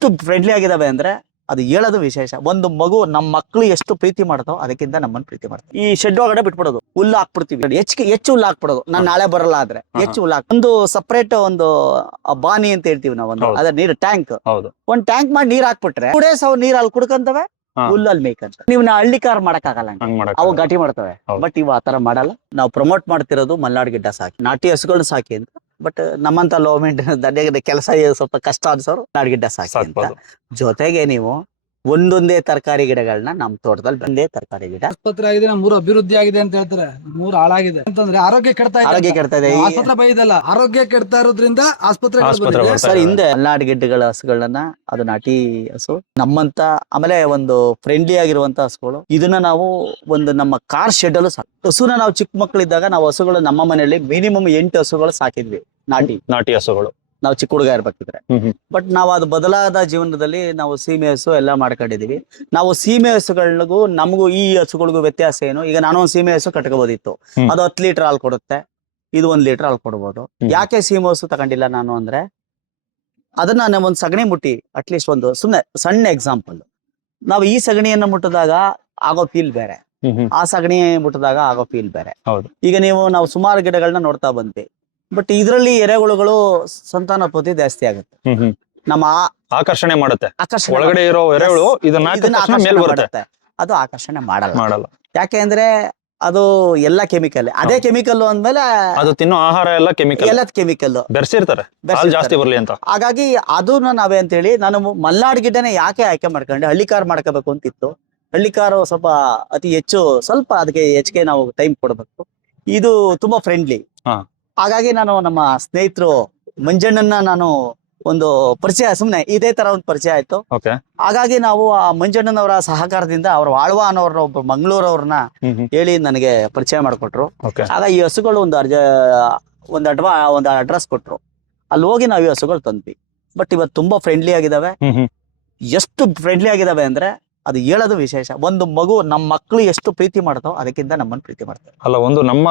ಎಷ್ಟು ಫ್ರೆಂಡ್ಲಿ ಆಗಿದಾವೆ ಅಂದ್ರೆ ಅದು ಹೇಳೋದು ವಿಶೇಷ. ಒಂದು ಮಗು ನಮ್ಮ ಮಕ್ಕಳು ಎಷ್ಟು ಪ್ರೀತಿ ಮಾಡ್ತಾವ ಅದಕ್ಕಿಂತ ನಮ್ಮನ್ನ ಪ್ರೀತಿ ಮಾಡ್ತಾವೆ. ಈ ಶೆಡ್ ಒಳಗಡೆ ಬಿಟ್ಬಿಡೋದು, ಹುಲ್ಲು ಹಾಕ್ಬಿಡ್ತೀವಿ, ಹೆಚ್ಚು ಹುಲ್ಲು ಹಾಕ್ಬಿಡೋದು. ನಾನು ನಾಳೆ ಬರಲ್ಲ ಆದ್ರೆ ಹೆಚ್ಚು ಹುಲ್ಲು ಒಂದು ಸಪರೇಟ್ ಒಂದು ಬಾನಿ ಅಂತ ಹೇಳ್ತೀವಿ ನಾವು, ಒಂದು ಅದ್ರ ನೀರು ಟ್ಯಾಂಕ್, ಒಂದ್ ಟ್ಯಾಂಕ್ ಮಾಡಿ ನೀರ್ ಹಾಕ್ಬಿಟ್ರೆ 2 days ಅವ್ ನೀರ್ ಅಲ್ಲಿ ಕುಡ್ಕಂತವೆ, ಹುಲ್ಲಲ್ಲಿ ಮೇಯ್ಕಂತ. ನೀವು ಹಳ್ಳಿ ಕಾರ್ ಮಾಡಕ್ ಆಗಲ್ಲ, ಅವು ಘಾಟಿ ಮಾಡ್ತವೆ. ಬಟ್ ಇವು ಆತರ ಮಾಡಲ್ಲ. ನಾವು ಪ್ರಮೋಟ್ ಮಾಡ್ತಿರೋದು ಮಲ್ನಾಡ್ ಗಿಡ್ಡ ಸಾಕಿ, ನಾಟಿ ಹಸುಗಳನ್ನ ಸಾಕಿ ಅಂತ. ಬಟ್ ನಮ್ಮಂತ ಲೋ ಮೇಂಟೆನೆನ್ಸ್ ದಂಡೆಗೆ ಕೆಲಸ ಸ್ವಲ್ಪ ಕಷ್ಟ ಅನ್ಸೋರು ನಾಡ್ಗಿಡ್ಡ ಸಾಕಿ ಅಂತ. ಜೊತೆಗೆ ನೀವು ಒಂದೊಂದೇ ತರಕಾರಿ ಗಿಡಗಳನ್ನ ನಮ್ ತೋಟದಲ್ಲಿ ಒಂದೇ ತರಕಾರಿ ಗಿಡ. ಆಸ್ಪತ್ರೆ ಆಗಿದೆ, ನಮ್ಮೂರು ಅಭಿವೃದ್ಧಿ ಆಗಿದೆ ಅಂತ ಹೇಳ್ತಾರೆ. ನಮ್ಮೂರು ಹಾಳಾಗಿದೆ ಅಂತಂದ್ರೆ ಆರೋಗ್ಯ ಕೆಡ್ತಾ ಇದೆ. ಆಸ್ಪತ್ರೆ ಬೈದಲ್ಲ, ಆರೋಗ್ಯ ಕೆಡ್ತಾ ಇರೋದ್ರಿಂದ ಆಸ್ಪತ್ರೆ ಸರ್. ಹಿಂದೆ ಮಲ್ನಾಡ್ ಗಿಡ್ಡಗಳ ಹಸುಗಳನ್ನ, ಅದು ನಾಟಿ ಹಸು ನಮ್ಮಂತ, ಆಮೇಲೆ ಒಂದು ಫ್ರೆಂಡ್ಲಿ ಆಗಿರುವಂತ ಹಸುಗಳು. ಇದನ್ನ ನಾವು ಒಂದು ನಮ್ಮ ಕಾರ್ ಶೆಡ್ ಅಲ್ಲೂ ಹಸುನ ನಾವು ಚಿಕ್ಕ ಮಕ್ಕಳಿದ್ದಾಗ ನಾವು ಹಸುಗಳು ನಮ್ಮ ಮನೆಯಲ್ಲಿ ಮಿನಿಮಮ್ 8 ಹಸುಗಳು ಸಾಕಿದ್ವಿ, ನಾಟಿ ಹಸುಗಳು. ನಾವು ಚಿಕ್ಕ ಹುಡುಗ ಇರ್ಬೇಕಿದ್ರೆ. ಬಟ್ ನಾವು ಅದು ಬದಲಾದ ಜೀವನದಲ್ಲಿ ನಾವು ಸೀಮೆ ಹಸು ಎಲ್ಲ ಮಾಡ್ಕೊಂಡಿದೀವಿ. ನಾವು ಸೀಮೆ ಹಸುಗಳಿಗೂ ನಮಗೂ ಈ ಹಸುಗಳಿಗೂ ವ್ಯತ್ಯಾಸ ಏನು? ಈಗ ನಾನು ಒಂದು ಸೀಮೆ ಹಸು ಕಟ್ಕೋಬೋದಿತ್ತು, ಅದು 10 ಲೀಟರ್ ಹಾಲು ಕೊಡುತ್ತೆ, ಇದು 1 ಲೀಟರ್ ಹಾಲು ಕೊಡ್ಬೋದು. ಯಾಕೆ ಸೀಮೆ ಹಸು ತಗೊಂಡಿಲ್ಲ ನಾನು ಅಂದ್ರೆ, ಅದನ್ನ ಒಂದು ಸಗಣಿ ಮುಟ್ಟಿ ಅಟ್ಲೀಸ್ಟ್ ಒಂದು ಸುಮ್ನೆ ಸಣ್ಣ ಎಕ್ಸಾಂಪಲ್, ನಾವು ಈ ಸಗಣಿಯನ್ನ ಮುಟ್ಟಿದಾಗ ಆಗೋ ಫೀಲ್ ಬೇರೆ, ಆ ಸಗಣಿ ಮುಟ್ಟಿದಾಗ ಆಗೋ ಫೀಲ್ ಬೇರೆ. ಈಗ ನಾವು ಸುಮಾರು ಗಿಡಗಳನ್ನ ನೋಡ್ತಾ ಬಂದ್ವಿ, ಬಟ್ ಇದರಲ್ಲಿ ಎರೆಹುಳುಗಳು ಸಂತಾನೋತ್ಪತ್ತಿ ಜಾಸ್ತಿ ಆಗುತ್ತೆ, ನಮ್ಮ ಆಕರ್ಷಣೆ ಮಾಡುತ್ತೆ. ಒಳಗಡೆ ಇರೋ ಎರೆಹುಳು ಬರುತ್ತೆ, ಅದು ಆಕರ್ಷಣೆ ಮಾಡಲ್ಲ. ಯಾಕೆ ಅಂದ್ರೆ ಅದು ಎಲ್ಲ ಕೆಮಿಕಲ್, ಅದೇ ಕೆಮಿಕಲ್ ಅಂದ್ಮೇಲೆ ಅದು ತಿನ್ನೋ ಆಹಾರ ಎಲ್ಲ ಕೆಮಿಕಲ್ ಬೆರೆಸಿರ್ತಾರೆ ಜಾಸ್ತಿ ಬರ್ಲಿ ಅಂತ. ಹಾಗಾಗಿ ಅದನ್ನ ನಾವೇ ಅಂತ ಹೇಳಿ ನಾನು ಮಲ್ನಾಡ್ ಗಿಡ್ಡನೇ ಯಾಕೆ ಆಯ್ಕೆ ಮಾಡ್ಕೊಂಡೆ, ಹಳ್ಳಿ ಕಾರ್ ಮಾಡ್ಕೋಬೇಕು ಅಂತಿತ್ತು. ಹಳ್ಳಿ ಕಾರು ಸ್ವಲ್ಪ ಅತಿ ಹೆಚ್ಚು, ಸ್ವಲ್ಪ ಅದಕ್ಕೆ ಹೆಚ್ಚಿಗೆ ನಾವು ಟೈಮ್ ಕೊಡ್ಬೇಕು. ಇದು ತುಂಬಾ ಫ್ರೆಂಡ್ಲಿ. ಹಾಗಾಗಿ ನಾನು ನಮ್ಮ ಸ್ನೇಹಿತರು ಮಂಜಣ್ಣನ ನಾನು ಒಂದು ಪರಿಚಯ, ಸುಮ್ನೆ ಇದೇ ತರ ಒಂದು ಪರಿಚಯ ಆಯ್ತು. ಹಾಗಾಗಿ ನಾವು ಆ ಮಂಜಣ್ಣನವರ ಸಹಕಾರದಿಂದ ಅವ್ರ ಆಳ್ವಾ ಅನ್ನೋರ್ನ, ಒಬ್ಬ ಮಂಗಳೂರವ್ರನ್ನ ಹೇಳಿ ನನಗೆ ಪರಿಚಯ ಮಾಡಿಕೊಟ್ರು. ಆಗ ಈ ಹಸುಗಳು ಒಂದು ಅಡ್ರೆಸ್ ಕೊಟ್ರು, ಅಲ್ಲಿ ಹೋಗಿ ನಾವು ಈ ಹಸುಗಳು ತಂದ್ವಿ. ಬಟ್ ಇವತ್ತು ತುಂಬಾ ಫ್ರೆಂಡ್ಲಿ ಆಗಿದಾವೆ. ಎಷ್ಟು ಫ್ರೆಂಡ್ಲಿ ಆಗಿದಾವೆ ಅಂದ್ರೆ ಅದು ಹೇಳೋದು ವಿಶೇಷ. ಒಂದು ಮಗು ನಮ್ಮ ಮಕ್ಕಳು ಎಷ್ಟು ಪ್ರೀತಿ ಮಾಡ್ತಾವ ಅದಕ್ಕಿಂತ ನಮ್ಮನ್ನ ಪ್ರೀತಿ ಮಾಡ್ತಾರೆ. ಅಲ್ಲ, ಒಂದು ನಮ್ಮ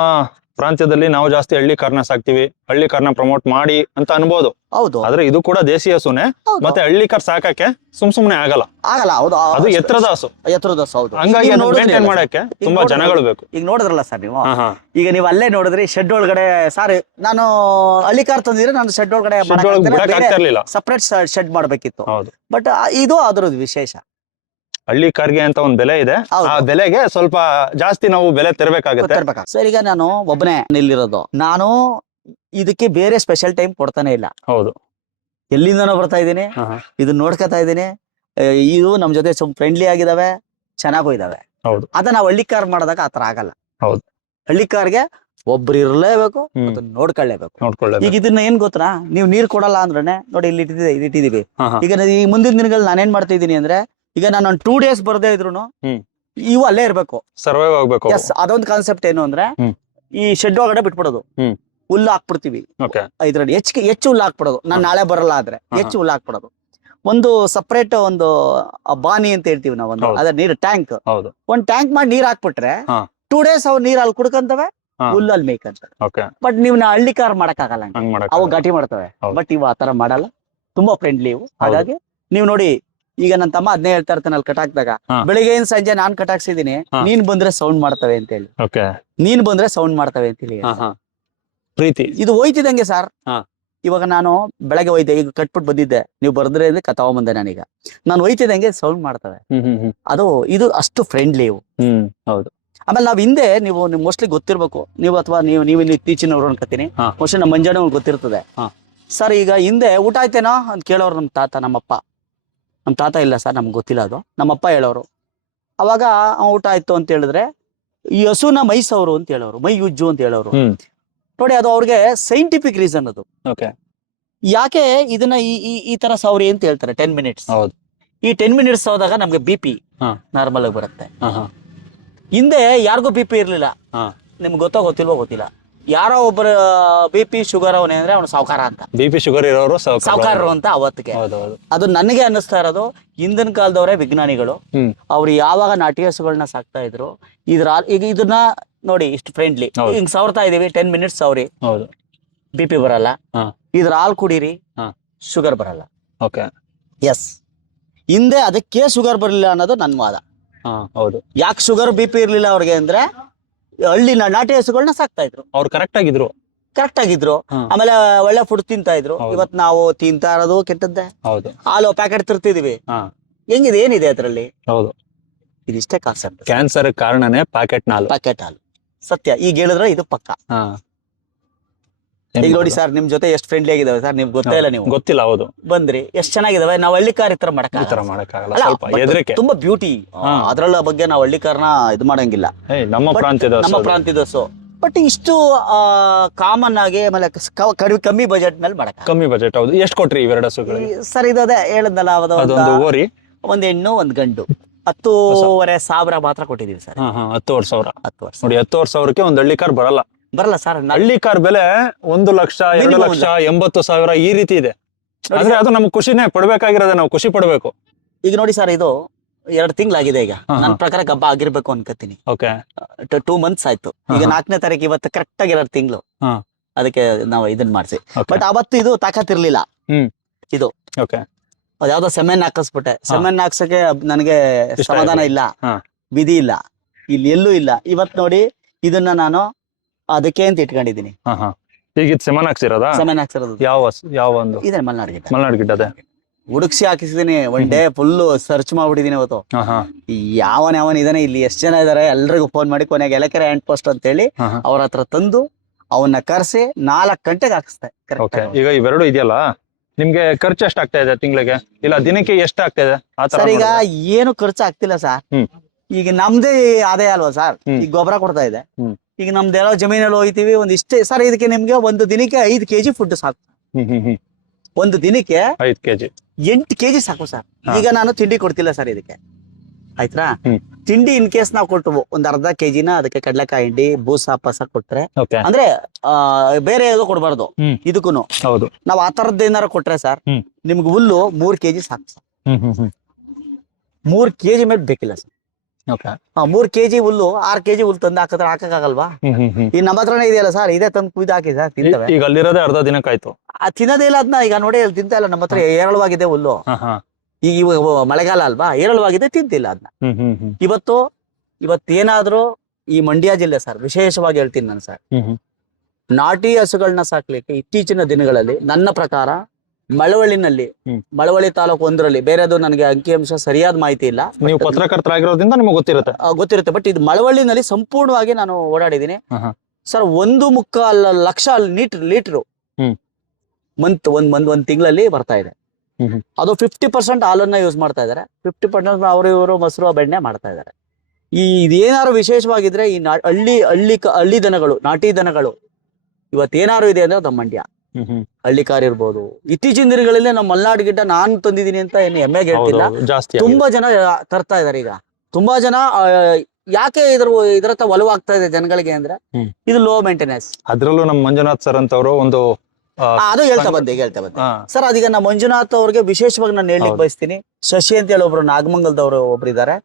ಪ್ರಾಂತ್ಯದಲ್ಲಿ ನಾವು ಜಾಸ್ತಿ ಹಳ್ಳಿ ಕಾರ್ನ ಸಾಕ್ತಿವಿ, ಹಳ್ಳಿ ಕಾರ್ನ ಪ್ರಮೋಟ್ ಮಾಡಿ ಅಂತ ಅನ್ಬೋದು. ಹೌದು, ಆದ್ರೆ ಇದು ಕೂಡ ದೇಸಿ ಹಸುನೆ. ಮತ್ತೆ ಹಳ್ಳಿ ಕಾರ್ ಸಾಕಕ್ಕೆ ಸುಮ್ನೆ ಆಗಲ್ಲ. ಹೌದು, ಅದು ಎತ್ತರದ ಹಸು. ಹೌದು. ಹಂಗಾಗಿ ಮೇಂಟೈನ್ ಮಾಡಕ್ಕೆ ತುಂಬಾ ಜನಗಳು ಬೇಕು. ಈಗ ನೋಡಿದ್ರಲ್ಲ ಸರ್ ನೀವು, ಈಗ ನೀವು ಅಲ್ಲೇ ನೋಡಿದ್ರಿ ಶೆಡ್ ಒಳಗಡೆ. ಸಾರಿ, ನಾನು ಹಳ್ಳಿ ಕಾರ್ ತಂದಿದ್ರೆ ನಾನು ಶೆಡ್ ಒಳಗಡೆ ಸಪರೇಟ್ ಶೆಡ್ ಮಾಡ್ಬೇಕಿತ್ತು. ಬಟ್ ಇದು ಅದ್ರದ್ದು ವಿಶೇಷ. ಹಳ್ಳಿ ಕಾರ್ಗೆ ಅಂತ ಒಂದು ಬೆಲೆ ಇದೆ, ಆ ಬೆಲೆಗೆ ಸ್ವಲ್ಪ ಜಾಸ್ತಿ ನಾವು ಬೆಲೆ ತೆರಬೇಕಾಗುತ್ತೆ. ಸರ್, ಈಗ ನಾನು ಒಬ್ಬನೇ ನಿಲ್ಲಿರೋದು, ನಾನು ಇದಕ್ಕೆ ಬೇರೆ ಸ್ಪೆಷಲ್ ಟೈಮ್ ಕೊಡ್ತಾನೆ ಇಲ್ಲ. ಹೌದು, ಎಲ್ಲಿಂದನೋ ಬರ್ತಾ ಇದ್ದೀನಿ, ಇದನ್ನ ನೋಡ್ಕೊತಾ ಇದ್ದೀನಿ. ಇದು ನಮ್ ಜೊತೆ ಫ್ರೆಂಡ್ಲಿ ಆಗಿದಾವೆ, ಚೆನ್ನಾಗೂ ಇದಾವೆ. ಅದ ನಾವು ಹಳ್ಳಿ ಕಾರ್ ಮಾಡಿದಾಗ ಆತರ ಆಗಲ್ಲ. ಹಳ್ಳಿ ಕಾರ್ಗೆ ಒಬ್ರು ಇರ್ಲೇಬೇಕು, ನೋಡ್ಕೊಳ್ಳೇಬೇಕು. ಈಗ ಇದನ್ನ ಏನ್ ಗೊತ್ತಾ, ನೀವು ನೀರ್ ಕೊಡಲ್ಲ ಅಂದ್ರೇನೆ ನೋಡಿ ಇಲ್ಲಿ ಇಟ್ಟಿದೀವಿ. ಈಗ ಈ ಮುಂದಿನ ದಿನಗಳಲ್ಲಿ ನಾನೇನ್ ಮಾಡ್ತಾ ಇದೀನಿ ಅಂದ್ರೆ, ಈಗ ನಾನು 2 days ಬರದೇ ಇದ್ರು ಇವು ಅಲ್ಲೇ ಇರ್ಬೇಕು, ಸರ್ವೈವ್ ಆಗ್ಬೇಕು. ಅದೊಂದು ಕಾನ್ಸೆಪ್ಟ್ ಏನು ಅಂದ್ರೆ, ಈ ಶೆಡ್ ಒಳಗಡೆ ಬಿಟ್ಬಿಡೋದು, ಹುಲ್ಲು ಹಾಕ್ಬಿಡ್ತೀವಿ. ಇದ್ರಲ್ಲಿ ಹೆಚ್ಚು ಹುಲ್ಲು ಹಾಕ್ಬಿಡೋದು. ನಾನು ನಾಳೆ ಬರಲ್ಲ ಆದ್ರೆ ಹೆಚ್ಚು ಹುಲ್ಲು ಹಾಕ್ಬಿಡೋದು. ಒಂದು ಸಪರೇಟ್ ಒಂದು ಬಾನಿ ಅಂತ ಹೇಳ್ತೀವಿ ನಾವು, ಒಂದು ಅದ್ರ ನೀರು ಟ್ಯಾಂಕ್, ಒಂದ್ ಟ್ಯಾಂಕ್ ಮಾಡಿ ನೀರ್ ಹಾಕ್ಬಿಟ್ರೆ 2 days ಅವ್ ನೀರ್ ಅಲ್ಲಿ ಕುಡ್ಕಂತವೆ, ಹುಲ್ಲಲ್ಲಿ ಮೇಯ್ಕಂತವೆ. ಬಟ್ ನೀವು ಹಳ್ಳಿ ಕಾರ್ ಮಾಡಕ್ ಆಗಲ್ಲ, ಅವು ಘಾಟಿ ಮಾಡ್ತವೆ. ಬಟ್ ಇವು ಆತರ ಮಾಡಲ್ಲ, ತುಂಬಾ ಫ್ರೆಂಡ್ಲಿ ಇವು. ಹಾಗಾಗಿ ನೀವು ನೋಡಿ, ಈಗ ನನ್ನ ತಮ್ಮ ಅದನ್ನೇ ಹೇಳ್ತಾ ಇರ್ತಾನೆ, ಅಲ್ಲಿ ಕಟಾಕ್ದಾಗ ಬೆಳಿಗ್ಗೆ ಸಂಜೆ ನಾನ್ ಕಟಾಕ್ಸಿದೀನಿ, ನೀನ್ ಬಂದ್ರೆ ಸೌಂಡ್ ಮಾಡ್ತವೆ ಅಂತ ಹೇಳಿ, ನೀನ್ ಬಂದ್ರೆ ಸೌಂಡ್ ಮಾಡ್ತವೆ ಅಂತ ಹೇಳಿ ಪ್ರೀತಿ. ಇದು ಹೋಯ್ತಿದಂಗೆ ಸರ್. ಇವಾಗ ನಾನು ಬೆಳಗ್ಗೆ ಹೋಯ್ತೆ, ಈಗ ಕಟ್ಬಿಟ್ಟು ಬಂದಿದ್ದೆ, ನೀವು ಬರ್ದ್ರೆ ತಗೊಂಬಂದೆ. ನಾನೀಗ ನಾನು ಹೋಯ್ತಿದಂಗೆ ಸೌಂಡ್ ಮಾಡ್ತವೆ. ಇದು ಅಷ್ಟು ಫ್ರೆಂಡ್ಲಿ ಇವು. ಹೌದು. ಆಮೇಲೆ ನಾವ್ ಹಿಂದೆ ನೀವು ಮೋಸ್ಟ್ಲಿ ಗೊತ್ತಿರ್ಬೇಕು, ನೀವು ಅಥವಾ ನೀವು ಇತ್ತೀಚಿನವ್ರು ಅನ್ಕೋತೀನಿ, ಮೋಸ್ಟ್ಲಿ ನಮ್ಮ ಮಂಜಣ್ಣ ಗೊತ್ತಿರ್ತದೆ ಸರ್. ಈಗ ಹಿಂದೆ ಊಟ ಆಯ್ತೇನೋ ಅಂತ ಕೇಳೋರು ನಮ್ಮ ತಾತ, ನಮ್ಮ ತಾತ ಇಲ್ಲ ಸರ್, ನಮ್ಗೆ ಗೊತ್ತಿಲ್ಲ, ಅದು ನಮ್ಮಪ್ಪ ಹೇಳೋರು. ಅವಾಗ ಊಟ ಆಯ್ತು ಅಂತ ಹೇಳಿದ್ರೆ ಈ ಹಸುನ ಮೈಸವರು ಅಂತ ಹೇಳೋರು, ಮೈ ಉಜ್ಜು ಅಂತ ಹೇಳೋರು. ನೋಡಿ, ಅದು ಅವ್ರಿಗೆ ಸೈಂಟಿಫಿಕ್ ರೀಸನ್ ಅದು. ಯಾಕೆ ಇದನ್ನ ಈ ತರ ಸೌರಿ ಅಂತ ಹೇಳ್ತಾರೆ, 10 minutes. ಈ 10 minutes ಹೋದಾಗ ನಮ್ಗೆ BP ನಾರ್ಮಲ್ ಆಗಿ ಬರುತ್ತೆ. ಹಿಂದೆ ಯಾರಿಗೂ BP ಇರ್ಲಿಲ್ಲ, ನಿಮ್ಗೆ ಗೊತ್ತಿಲ್ವೋ ಗೊತ್ತಿಲ್ಲ. ಯಾರೋ ಒಬ್ಬರು BP ಶುಗರ್ ಅವನೇ ಅಂದ್ರೆ ಅವನು ಸಾವುಕಾರ ಅಂತ, BP ಶುಗರ್ ಇರೋರು ಸಾವುಕಾರರು ಅಂತ ಅವತ್ತಿಗೆ. ಅದು ನನಗೆ ಅನ್ನಿಸ್ತಾ ಇರೋದು, ಹಿಂದಿನ ಕಾಲದವರೇ ವಿಜ್ಞಾನಿಗಳು, ಅವ್ರು ಯಾವಾಗ ನಾಟಿ ಹಸುಗಳನ್ನ ಸಾಕ್ತಾ ಇದ್ರು, ಈಗ ಇದನ್ನ ನೋಡಿ ಇಷ್ಟು ಫ್ರೆಂಡ್ಲಿ ಹಿಂಗ್ ಸವರ್ತಾ ಇದೀವಿ, 10 minutes ಸವರಿ, BP ಬರಲ್ಲ. ಇದ್ರ ಹಾಲು ಕುಡೀರಿ, ಶುಗರ್ ಬರಲ್ಲ. ಎಸ್. ಹಿಂದೆ ಅದಕ್ಕೆ ಶುಗರ್ ಬರಲಿಲ್ಲ ಅನ್ನೋದು ನನ್ನ ವಾದ. ಹೌದು. ಯಾಕೆ ಶುಗರ್ BP ಇರ್ಲಿಲ್ಲ ಅವ್ರಿಗೆ ಅಂದ್ರೆ ಹಳ್ಳಿ ನಾಟಿ ಹಸುಗಳನ್ನ ಸಾಕ್ತಾ ಇದ್ರು, ಅವ್ರು ಕರೆಕ್ಟ್ ಆಗಿದ್ರು. ಕರೆಕ್ಟ್ ಆಗಿದ್ರು, ಆಮೇಲೆ ಒಳ್ಳೆ ಫುಡ್ ತಿಂತಾ ಇದ್ರು. ಇವತ್ ನಾವು ತಿಂತಾ ಇರೋದು ಕೆಟ್ಟದ್ದೇ. ಹೌದು. ಹಾಲು ಪ್ಯಾಕೆಟ್ ತರ್ತಿದೀವಿ, ಹೆಂಗಿದೆ, ಏನಿದೆ ಅದ್ರಲ್ಲಿ? ಹೌದು. ಇದಿಷ್ಟೇ ಕಾನ್ಸೆಪ್ಟ್. ಕ್ಯಾನ್ಸರ್ ಕಾರಣನೇ ಪ್ಯಾಕೆಟ್ ಹಾಲು. ಪ್ಯಾಕೆಟ್ ಹಾಲು ಸತ್ಯ. ಈಗ ಹೇಳಿದ್ರೆ ಇದು ಪಕ್ಕ. ಈಗ ನೋಡಿ ಸರ್, ನಿಮ್ ಜೊತೆ ಎಷ್ಟು ಫ್ರೆಂಡ್ಲಿ ಆಗಿದಾವೆ ಸರ್, ನಿಮ್ಗೆ ಗೊತ್ತೇ ಇಲ್ಲ. ನೀವು ಗೊತ್ತಿಲ್ಲ. ಹೌದು. ಬಂದ್ರಿ, ಎಷ್ಟ್ ಚೆನ್ನಾಗಿದಾವೆ. ನಾವು ಹಳ್ಳಿ ಕಾರ್ ಈ ತರ ಮಾಡಕ್ಕಾಗಲ್ಲ, ಸ್ವಲ್ಪ ಹೆದರಿಕೆ. ತುಂಬಾ ಬ್ಯೂಟಿ ಅದ್ರಲ್ಲ ಬಗ್ಗೆ ನಾವು ಹಳ್ಳಿ ಕಾರ್ನ ಇದು ಮಾಡಂಗಿಲ್ಲ. ನಮ್ಮ ಪ್ರಾಂತ್ಯದ ಹಸು. ಬಟ್ ಇಷ್ಟು ಕಾಮನ್ ಆಗಿ, ಆಮೇಲೆ ಕಮ್ಮಿ ಬಜೆಟ್ ಮೇಲೆ ಮಾಡಕ್. ಕಮ್ಮಿ ಬಜೆಟ್. ಹೌದು. ಎಷ್ಟು ಕೊಟ್ರಿ ಇವೆರಡು ಹಸುಗಳಿಗೆ? ಸರ್ ಇದೇ ಹೇಳದ್ನಲ್ಲ, ಅದೊಂದು ಓರಿ, ಒಂದ್ ಹೆಣ್ಣು ಒಂದ್ ಗಂಡು. 10,500 ಮಾತ್ರ ಕೊಟ್ಟಿದೀವಿ ಸರ್. 10,000. 10 ವರ್ಷ ನೋಡಿ, 10,000ಕ್ಕೆ ಒಂದ್ ಹಳ್ಳಿ ಕಾರ್ ಬರಲ್ಲ ಸರ್. ಹಳ್ಳಿ ಕಾರ್ ಬೆಲೆ 1 ಲಕ್ಷ, 2 ಲಕ್ಷ, 80,000 ಈ ರೀತಿ ಇದೆ. ಆದ್ರೆ ಅದು ನಮ್ಗೆ ಖುಷಿನೇ ಪಡ್ಬೇಕಾಗಿರೋದೇ, ನಾವು ಖುಷಿ ಪಡ್ಬೇಕು. ಈಗ ನೋಡಿ ಸರ್, ಇದು 2 ತಿಂಗಳಾಗಿದೆ. ಈಗ ನನ್ನ ಪ್ರಕಾರ ಹಬ್ಬ ಆಗಿರ್ಬೇಕು ಅನ್ಕೋತೀನಿ. 2 months ಆಯ್ತು. ಈಗ 4ನೇ ತಾರೀಕು, ಇವತ್ತು ಕರೆಕ್ಟ್ ಆಗಿ 2 ತಿಂಗಳು. ಅದಕ್ಕೆ ನಾವು ಇದನ್ನ ಮಾಡ್ಸಿ. ಬಟ್ ಅವತ್ತು ಇದು ತಾಕತ್ತಿರ್ಲಿಲ್ಲ. ಇದು ಯಾವ್ದೋ ಸೆಮೆನ್ ಹಾಕಿಸ್ಬಿಟ್ಟೆ. ಸೆಮೆನ್ ಹಾಕ್ಸಕ್ಕೆ ನನಗೆ ಸಮಾಧಾನ ಇಲ್ಲ, ವಿಧಿ ಇಲ್ಲ, ಇಲ್ಲಿ ಎಲ್ಲೂ ಇಲ್ಲ. ಇವತ್ ನೋಡಿ, ಇದನ್ನ ನಾನು ಅದಕ್ಕೆ ಅಂತ ಇಟ್ಕೊಂಡಿದೀನಿ. ಈಗ ಇದು ಸೆಮೆನ್ ಹಾಕ್ಸಿರೋದಾ? ಸೆಮೆನ್ ಹಾಕ್ಸಿರೋದು. ಯಾವ ಒಂದು? ಇದೆ ಮಲ್ನಾಡ್ ಗಿಡ್ಡ. ಮಲ್ನಾಡ್ ಗಿಡ್ಡ. ಅದೇ ಹುಡುಕ್ಸಿ ಹಾಕಿಸಿದೀನಿ. ಒನ್ ಡೇ ಫುಲ್ ಸರ್ಚ್ ಮಾಡ್ಬಿಟ್ಟಿದೀನಿ ಅವತ್ತು. ಯಾವನ್ ಇದಾನೆ ಇಲ್ಲಿ, ಎಷ್ಟ್ ಜನ ಇದಾರೆ, ಎಲ್ರಿಗೂ ಫೋನ್ ಮಾಡಿ ಕೊನೆಗೆ ಎಲೆಕೆರೆ ಹ್ಯಾಂಡ್ ಪೋಸ್ಟ್ ಅಂತ ಹೇಳಿ ಅವ್ರ ಹತ್ರ ತಂದು ಅವನ್ನ ಕರ್ಸಿ 4 ಗಂಟೆಗೆ ಹಾಕಿಸ್ತೆ. ಈಗ ಇವೆರಡು ಇದೆಯಲ್ಲ, ನಿಮ್ಗೆ ಖರ್ಚು ಎಷ್ಟು ಆಗ್ತಾ ಇದೆ ತಿಂಗಳಿಗೆ, ಇಲ್ಲ ದಿನಕ್ಕೆ ಎಷ್ಟು ಆಗ್ತಾ ಇದೆ? ಸರ್ ಈಗ ಏನು ಖರ್ಚು ಆಗ್ತಿಲ್ಲ ಸರ್. ಈಗ ನಮ್ದೇ ಆದಾಯ ಅಲ್ವಾ ಸರ್. ಈಗ ಗೊಬ್ಬರ ಕೊಡ್ತಾ ಇದೆ. ಈಗ ನಮ್ದೆಲ್ಲ ಜಮೀನಲ್ಲಿ ಹೋಗ್ತೀವಿ, ಒಂದಿಷ್ಟೇ ಸರ್. ಇದಕ್ಕೆ ನಿಮ್ಗೆ ಒಂದು ದಿನಕ್ಕೆ 5 kg ಫುಡ್ ಸಾಕು. ಒಂದು ದಿನಕ್ಕೆ 5 kg 8 kg ಸಾಕು ಸರ್. ಈಗ ನಾನು ತಿಂಡಿ ಕೊಡ್ತಿಲ್ಲ ಸರ್ ಇದಕ್ಕೆ, ಆಯ್ತಾ? ತಿಂಡಿ ಇನ್ ಕೇಸ್ ನಾವು ಕೊಟ್ಟು ಒಂದ್ ಅರ್ಧ kgನ ಅದಕ್ಕೆ ಕಡ್ಲೆಕಾಯಿ ಹಿಂಡಿ, ಬೂಸ ಪಸ ಕೊಟ್ರೆ, ಅಂದ್ರೆ ಬೇರೆ ಏನೋ ಕೊಡ್ಬಾರ್ದು ಇದಕ್ಕೂನು. ನಾವ್ ಆ ತರದ್ದು ಏನಾರ ಕೊಟ್ರೆ ಸರ್, ನಿಮ್ಗೆ ಹುಲ್ಲು 3 kg ಸಾಕು ಸರ್. 3 kg ಮೇಲೆ ಬೇಕಿಲ್ಲ ಸರ್. 3 kg ಹುಲ್ಲು, 6 kg ಹುಲ್ಲು ತಂದು ಹಾಕಿದ್ರೆ ಹಾಕಕ್ಕಾಗಲ್ವಾ? ಈ ನಮ್ಮ ಹತ್ರನೇ ಇದೆಯಲ್ಲ ಸರ್, ಇದೇ ತಂದು ಕುಯ್ದು ಹಾಕಿ ಸರ್, ತಿಂತವೆ. ಈಗ ಅಲ್ಲಿರೋದೇ ಅರ್ಧ ದಿನಕ್ಕಾಯ್ತು. ತಿನ್ನೋದೇ ಇಲ್ಲ ಅದನ್ನ. ಈಗ ನೋಡಿ, ತಿಂತ ಇಲ್ಲ. ನಮ್ಮ ಹತ್ರ ಏರಳವಾಗಿದೆ ಹುಲ್ಲು. ಈಗ ಮಳೆಗಾಲ ಅಲ್ವಾ, ಏರಳವಾಗಿದೆ, ತಿಂತಿಲ್ಲ ಅದನ್ನ. ಇವತ್ತೇನಾದ್ರೂ ಈ ಮಂಡ್ಯ ಜಿಲ್ಲೆ ಸರ್, ವಿಶೇಷವಾಗಿ ಹೇಳ್ತೀನಿ ನಾನು ಸರ್, ನಾಟಿ ಹಸುಗಳನ್ನ ಸಾಕ್ಲಿಕ್ಕೆ ಇತ್ತೀಚಿನ ದಿನಗಳಲ್ಲಿ ನನ್ನ ಪ್ರಕಾರ ಮಳವಳ್ಳಿ ತಾಲೂಕು 1ರಲ್ಲಿ, ಬೇರೆದು ನನಗೆ ಅಂಕಿಅಂಶ ಸರಿಯಾದ ಮಾಹಿತಿ ಇಲ್ಲ, ನೀವು ಪತ್ರಕರ್ತರಾಗಿರೋದ್ರಿಂದ ನಿಮಗೆ ಗೊತ್ತಿರುತ್ತೆ. ಬಟ್ ಇದು ಮಳವಳ್ಳಿನಲ್ಲಿ ಸಂಪೂರ್ಣವಾಗಿ ನಾನು ಓಡಾಡಿದ್ದೀನಿ ಸರ್. 1.25 ಲಕ್ಷ ಲೀಟರ್ ಒಂದ್ ತಿಂಗಳಲ್ಲಿ ಬರ್ತಾ ಇದೆ. ಅದು 50% ಹಾಲನ್ನ ಯೂಸ್ ಮಾಡ್ತಾ ಇದಾರೆ, 50% ಇವರು ಮೊಸರು ಬೆಣ್ಣೆ ಮಾಡ್ತಾ ಇದಾರೆ. ಇದೇನಾದ್ರು ವಿಶೇಷವಾಗಿದ್ರೆ ಈ ಹಳ್ಳಿ ದನಗಳು, ನಾಟಿ ದನಗಳು ಇವತ್ತೇನಾದ್ರು ಇದೆ ಅಂದ್ರೆ ನಮ್ಮ ಮಂಡ್ಯ ಹಳ್ಳಿ ಕಾರ್ ಇರ್ಬೋದು. ಇತ್ತೀಚಿನ ದಿನಗಳಲ್ಲಿ ನಮ್ಮ ಮಲ್ನಾಡ್ ಗಿಡ್ಡ ನಾನು ತಂದಿದ್ದೀನಿ ಅಂತ ಏನು ಹೆಮ್ಮೆಗೆ ಹೇಳ್ತಿಲ್ಲ, ತುಂಬಾ ಜನ ತರ್ತಾ ಇದಾರೆ. ಈಗ ತುಂಬಾ ಜನ ಯಾಕೆ ಇದ್ರತ್ತ ಒಲವಾಗ್ತಾ ಇದೆ ಜನಗಳಿಗೆ ಅಂದ್ರೆ, ಇದು ಲೋ ಮೇಂಟೆನೆನ್ಸ್. ಅದ್ರಲ್ಲೂ ನಮ್ಮ ಮಂಜುನಾಥ್ ಸರ್ ಅಂತವ್ರು ಒಂದು ಅದು ಹೇಳ್ತಾ ಬಂದೆ ಸರ್. ಅದೀಗ ನಮ್ಮ ಮಂಜುನಾಥ್ ಅವ್ರಿಗೆ ವಿಶೇಷವಾಗಿ ನಾನು ಹೇಳ್ಲಿಕ್ಕೆ ಬಯಸ್ತೀನಿ. ಶಶಿ ಅಂತ ಹೇಳಿ ಒಬ್ರು ನಾಗಮಂಗಲದವರು ಒಬ್ರು ಇದಾರೆ.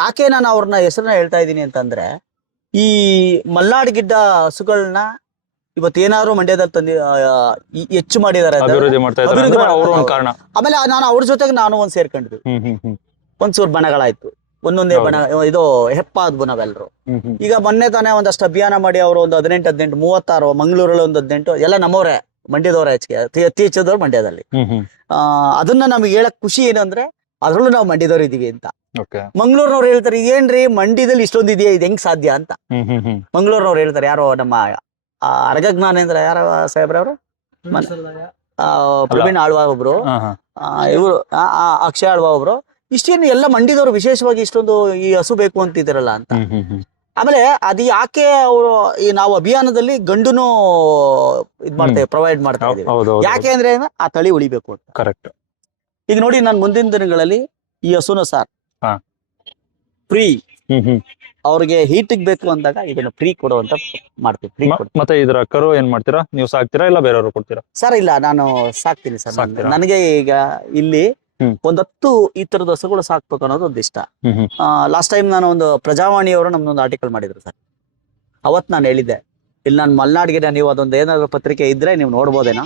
ಯಾಕೆ ನಾನು ಅವ್ರನ್ನ ಹೆಸರನ್ನ ಹೇಳ್ತಾ ಇದ್ದೀನಿ ಅಂತಂದ್ರೆ, ಈ ಮಲ್ನಾಡ್ ಗಿಡ್ಡ ಹಸುಗಳನ್ನ ಇವತ್ತೇನಾದ್ರು ಮಂಡ್ಯದಲ್ಲಿ ತಂದು ಹೆಚ್ಚು ಮಾಡಿದಾರೆ, ಆಮೇಲೆ ನಾನು ಅವ್ರ ಜೊತೆಗೆ ನಾನು ಒಂದ್ ಸೇರ್ಕೊಂಡಿದ್ವಿ. ಒಂದ್ಸೂರು ಬಣಗಳಾಯ್ತು, ಒಂದೊಂದೇ ಬಣ, ಇದು ಹೆಪ್ಪಾದ ಬಣವೆಲ್ರು. ಈಗ ಮೊನ್ನೆ ತಾನೇ ಒಂದಷ್ಟು ಅಭಿಯಾನ ಮಾಡಿ ಅವರು ಒಂದು 18, 36, ಮಂಗಳೂರಲ್ಲಿ ಒಂದು 18, ಎಲ್ಲ ನಮ್ಮವ್ರೆ, ಮಂಡ್ಯದವ್ರ ಹೆಚ್ಚಿಗೆ, ಅತಿ ಹೆಚ್ಚದವ್ರು ಮಂಡ್ಯದಲ್ಲಿ. ಅದನ್ನ ನಮ್ಗೆ ಹೇಳಕ್ ಖುಷಿ ಏನು ಅಂದ್ರೆ, ಅದ್ರಲ್ಲೂ ನಾವು ಮಂಡ್ಯದವ್ರು ಇದೀವಿ ಅಂತ. ಮಂಗಳೂರಿನವ್ರು ಹೇಳ್ತಾರೆ, ಏನ್ರಿ ಮಂಡ್ಯದಲ್ಲಿ ಇಷ್ಟೊಂದು ಇದೆಯಾ, ಇದು ಹೆಂಗ್ ಸಾಧ್ಯ ಅಂತ ಮಂಗಳೂರಿನವ್ರು ಹೇಳ್ತಾರೆ. ಯಾರೋ ನಮ್ಮ ಅರಗಜ್ಞಾನೇಂದ್ರ ಯಾರ ಸಾಹೇಬ್ರವರು, ಪ್ರವೀಣ್ ಆಳ್ವಾ ಒಬ್ರು, ಇವರು ಅಕ್ಷಯ್ ಆಳ್ವಾ ಒಬ್ರು, ಇಷ್ಟೇನು ಎಲ್ಲ ಮಂಡ್ಯದವ್ರು ವಿಶೇಷವಾಗಿ ಇಷ್ಟೊಂದು ಈ ಹಸು ಬೇಕು ಅಂತಿದಾರಲ್ಲ ಅಂತ. ಆಮೇಲೆ ಅದು ಯಾಕೆ ಅವರು ನಾವು ಅಭಿಯಾನದಲ್ಲಿ ಗಂಡುನು ಇದ್ ಮಾಡ್ತೇವೆ, ಪ್ರೊವೈಡ್ ಮಾಡ್ತಾ ಇದೀವಿ. ಯಾಕೆ ಅಂದ್ರೆ ಆ ತಳಿ ಉಳಿಬೇಕು ಅಂತ. ಕರೆಕ್ಟ್. ಈಗ ನೋಡಿ, ನಾನು ಮುಂದಿನ ದಿನಗಳಲ್ಲಿ ಈ ಹಸುನ ಸಾರ್ ಫ್ರೀ ಅವ್ರಿಗೆ ಹೀಟಿಗೆ ಬೇಕು ಅಂದಾಗ ಇದನ್ನ ಫ್ರೀ ಕೊಡುವಂತ ಮಾಡ್ತೀವಿ. ಮತ್ತೆ ಇದರ ಕರು ಏನ್ ಮಾಡ್ತೀರಾ, ನೀವು ಸಾಕ್ತೀರಾ ಇಲ್ಲ ಬೇರೆಯವರು ಕೊಡ್ತೀರಾ? ಸರ್ ಇಲ್ಲ, ನಾನು ಸಾಕ್ತೀನಿ ಸರ್. ನನಗೆ ಈಗ ಇಲ್ಲಿ 10 ಈ ತರದ ಹಸುಗಳು ಸಾಕ್ಬೇಕು ಅನ್ನೋದು ಒಂದು ಇಷ್ಟ. ಲಾಸ್ಟ್ ಟೈಮ್ ನಾನು ಒಂದು ಪ್ರಜಾವಾಣಿಯವರು ನಮ್ದೊಂದು ಆರ್ಟಿಕಲ್ ಮಾಡಿದ್ರು ಸರ್. ಅವತ್ ನಾನು ಹೇಳಿದ್ದೆ, ಇಲ್ಲಿ ನಾನು ಮಲ್ನಾಡ್ ಗಿಡ್ಡ, ನೀವು ಅದೊಂದು ಏನಾದ್ರು ಪತ್ರಿಕೆ ಇದ್ರೆ ನೀವು ನೋಡ್ಬೋದೇನೋ,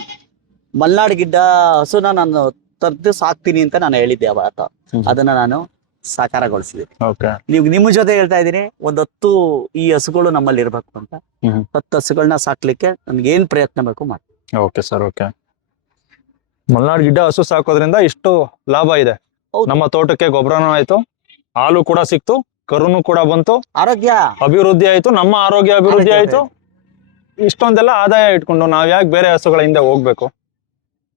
ಮಲ್ನಾಡ್ ಗಿಡ್ಡ ಹಸುನ ನಾನು ತರದ್ದು ಸಾಕ್ತೀನಿ ಅಂತ ನಾನು ಹೇಳಿದ್ದೆ ಅವತ್ತ. ಅದನ್ನ ನಾನು ಸಾಕಾರಗೊಳಿಸಿದೆ. ಓಕೆ. ನೀವು ನಿಮ್ಮ ಜೊತೆ ಹೇಳ್ತಾ ಇದೀನಿ, ಒಂದ್ 10 ಈ ಹಸುಗಳು ನಮ್ಮಲ್ಲಿ ಇರ್ಬೇಕು ಅಂತ. 10 ಹಸುಗಳನ್ನ ಸಾಕ್ಲಿಕ್ಕೆ ನನ್ಗೆ ಏನ್ ಪ್ರಯತ್ನ ಬೇಕು ಮಾಡಿ. Okay sir, okay. Malnad Gidda ಹಸು ಸಾಕೋದ್ರಿಂದ ಇಷ್ಟು ಲಾಭ ಇದೆ. ಹೌದು. ನಮ್ಮ ತೋಟಕ್ಕೆ ಗೊಬ್ಬರನೂ ಆಯ್ತು, ಹಾಲು ಕೂಡ ಸಿಕ್ತು, ಕರುನು ಕೂಡ ಬಂತು, ಆರೋಗ್ಯ ಅಭಿವೃದ್ಧಿ ಆಯ್ತು, ನಮ್ಮ ಆರೋಗ್ಯ ಅಭಿವೃದ್ಧಿ ಆಯ್ತು. ಇಷ್ಟೊಂದೆಲ್ಲ ಆದಾಯ ಇಟ್ಕೊಂಡು ನಾವ್ ಯಾಕೆ ಬೇರೆ ಹಸುಗಳ ಹಿಂದೆ ಹೋಗ್ಬೇಕು?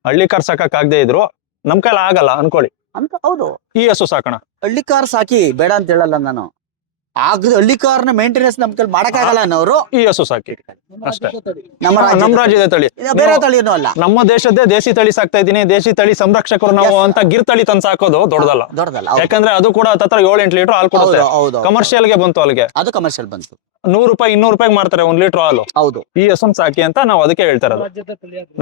ಹಳ್ಳಿ ಕಾರ್ ಸಾಕಕ್ಕಾಗದೇ ಇದ್ರು ನಮ್ ಕೈಲಿ ಆಗಲ್ಲ ಅನ್ಕೊಳ್ಳಿ, ಅಂತ. ಹೌದು, ಈ ಹಸು ಸಾಕೋಣ. ಹಳ್ಳಿ ಕಾರ್ ಸಾಕಿ ಬೇಡ ಅಂತ ಹೇಳಲ್ಲ ನಾನು. ಹಳ್ಳಿ ಕಾರ್ನ ಮೇಂಟೆನೆನ್ಸ್ ನಮ್ ಕೈಲಿ ಮಾಡಕ್ಕಾಗಲ್ಲ ಅನ್ನೋರು ಈ ಹಸು ಸಾಕಿ ಅಷ್ಟೇ. ನಮ್ಮ ನಮ್ ರಾಜ್ಯದ ತಳಿ, ಬೇರೆ ತಳಿನೂ ಅಲ್ಲ, ನಮ್ಮ ದೇಶದ್ದೇ ದೇಸಿ ತಳಿ ಸಾಕ್ತಾ ಇದೀನಿ, ದೇಸಿ ತಳಿ ಸಂರಕ್ಷಕರು ನಾವು ಅಂತ ಗಿರ್ ತಳಿ ತಂದು ಸಾಕೋದು ದೊಡ್ಡದಲ್ಲ. ದೊಡ್ಡದಲ್ಲ. ಯಾಕಂದ್ರೆ ಅದು ಕೂಡ 7-8 ಲೀಟರ್ ಹಾಲು ಕೊಡುತ್ತೆ. ಹೌದು, ಕಮರ್ಷಿಯಲ್ ಗೆ ಬಂತು ಅಲ್ಲಿಗೆ, ಅದು ಕಮರ್ಷಿಯಲ್ ಬಂತು. 100 ರೂಪಾಯಿ 200 ರೂಪಾಯಿಗೆ ಮಾರ್ತಾರೆ 1 ಲೀಟರ್ ಹಾಲು. ಹೌದು, ಈ ಹಸುನ್ ಸಾಕಿ ಅಂತ ನಾವು ಅದಕ್ಕೆ ಹೇಳ್ತಾ ಇರೋದು.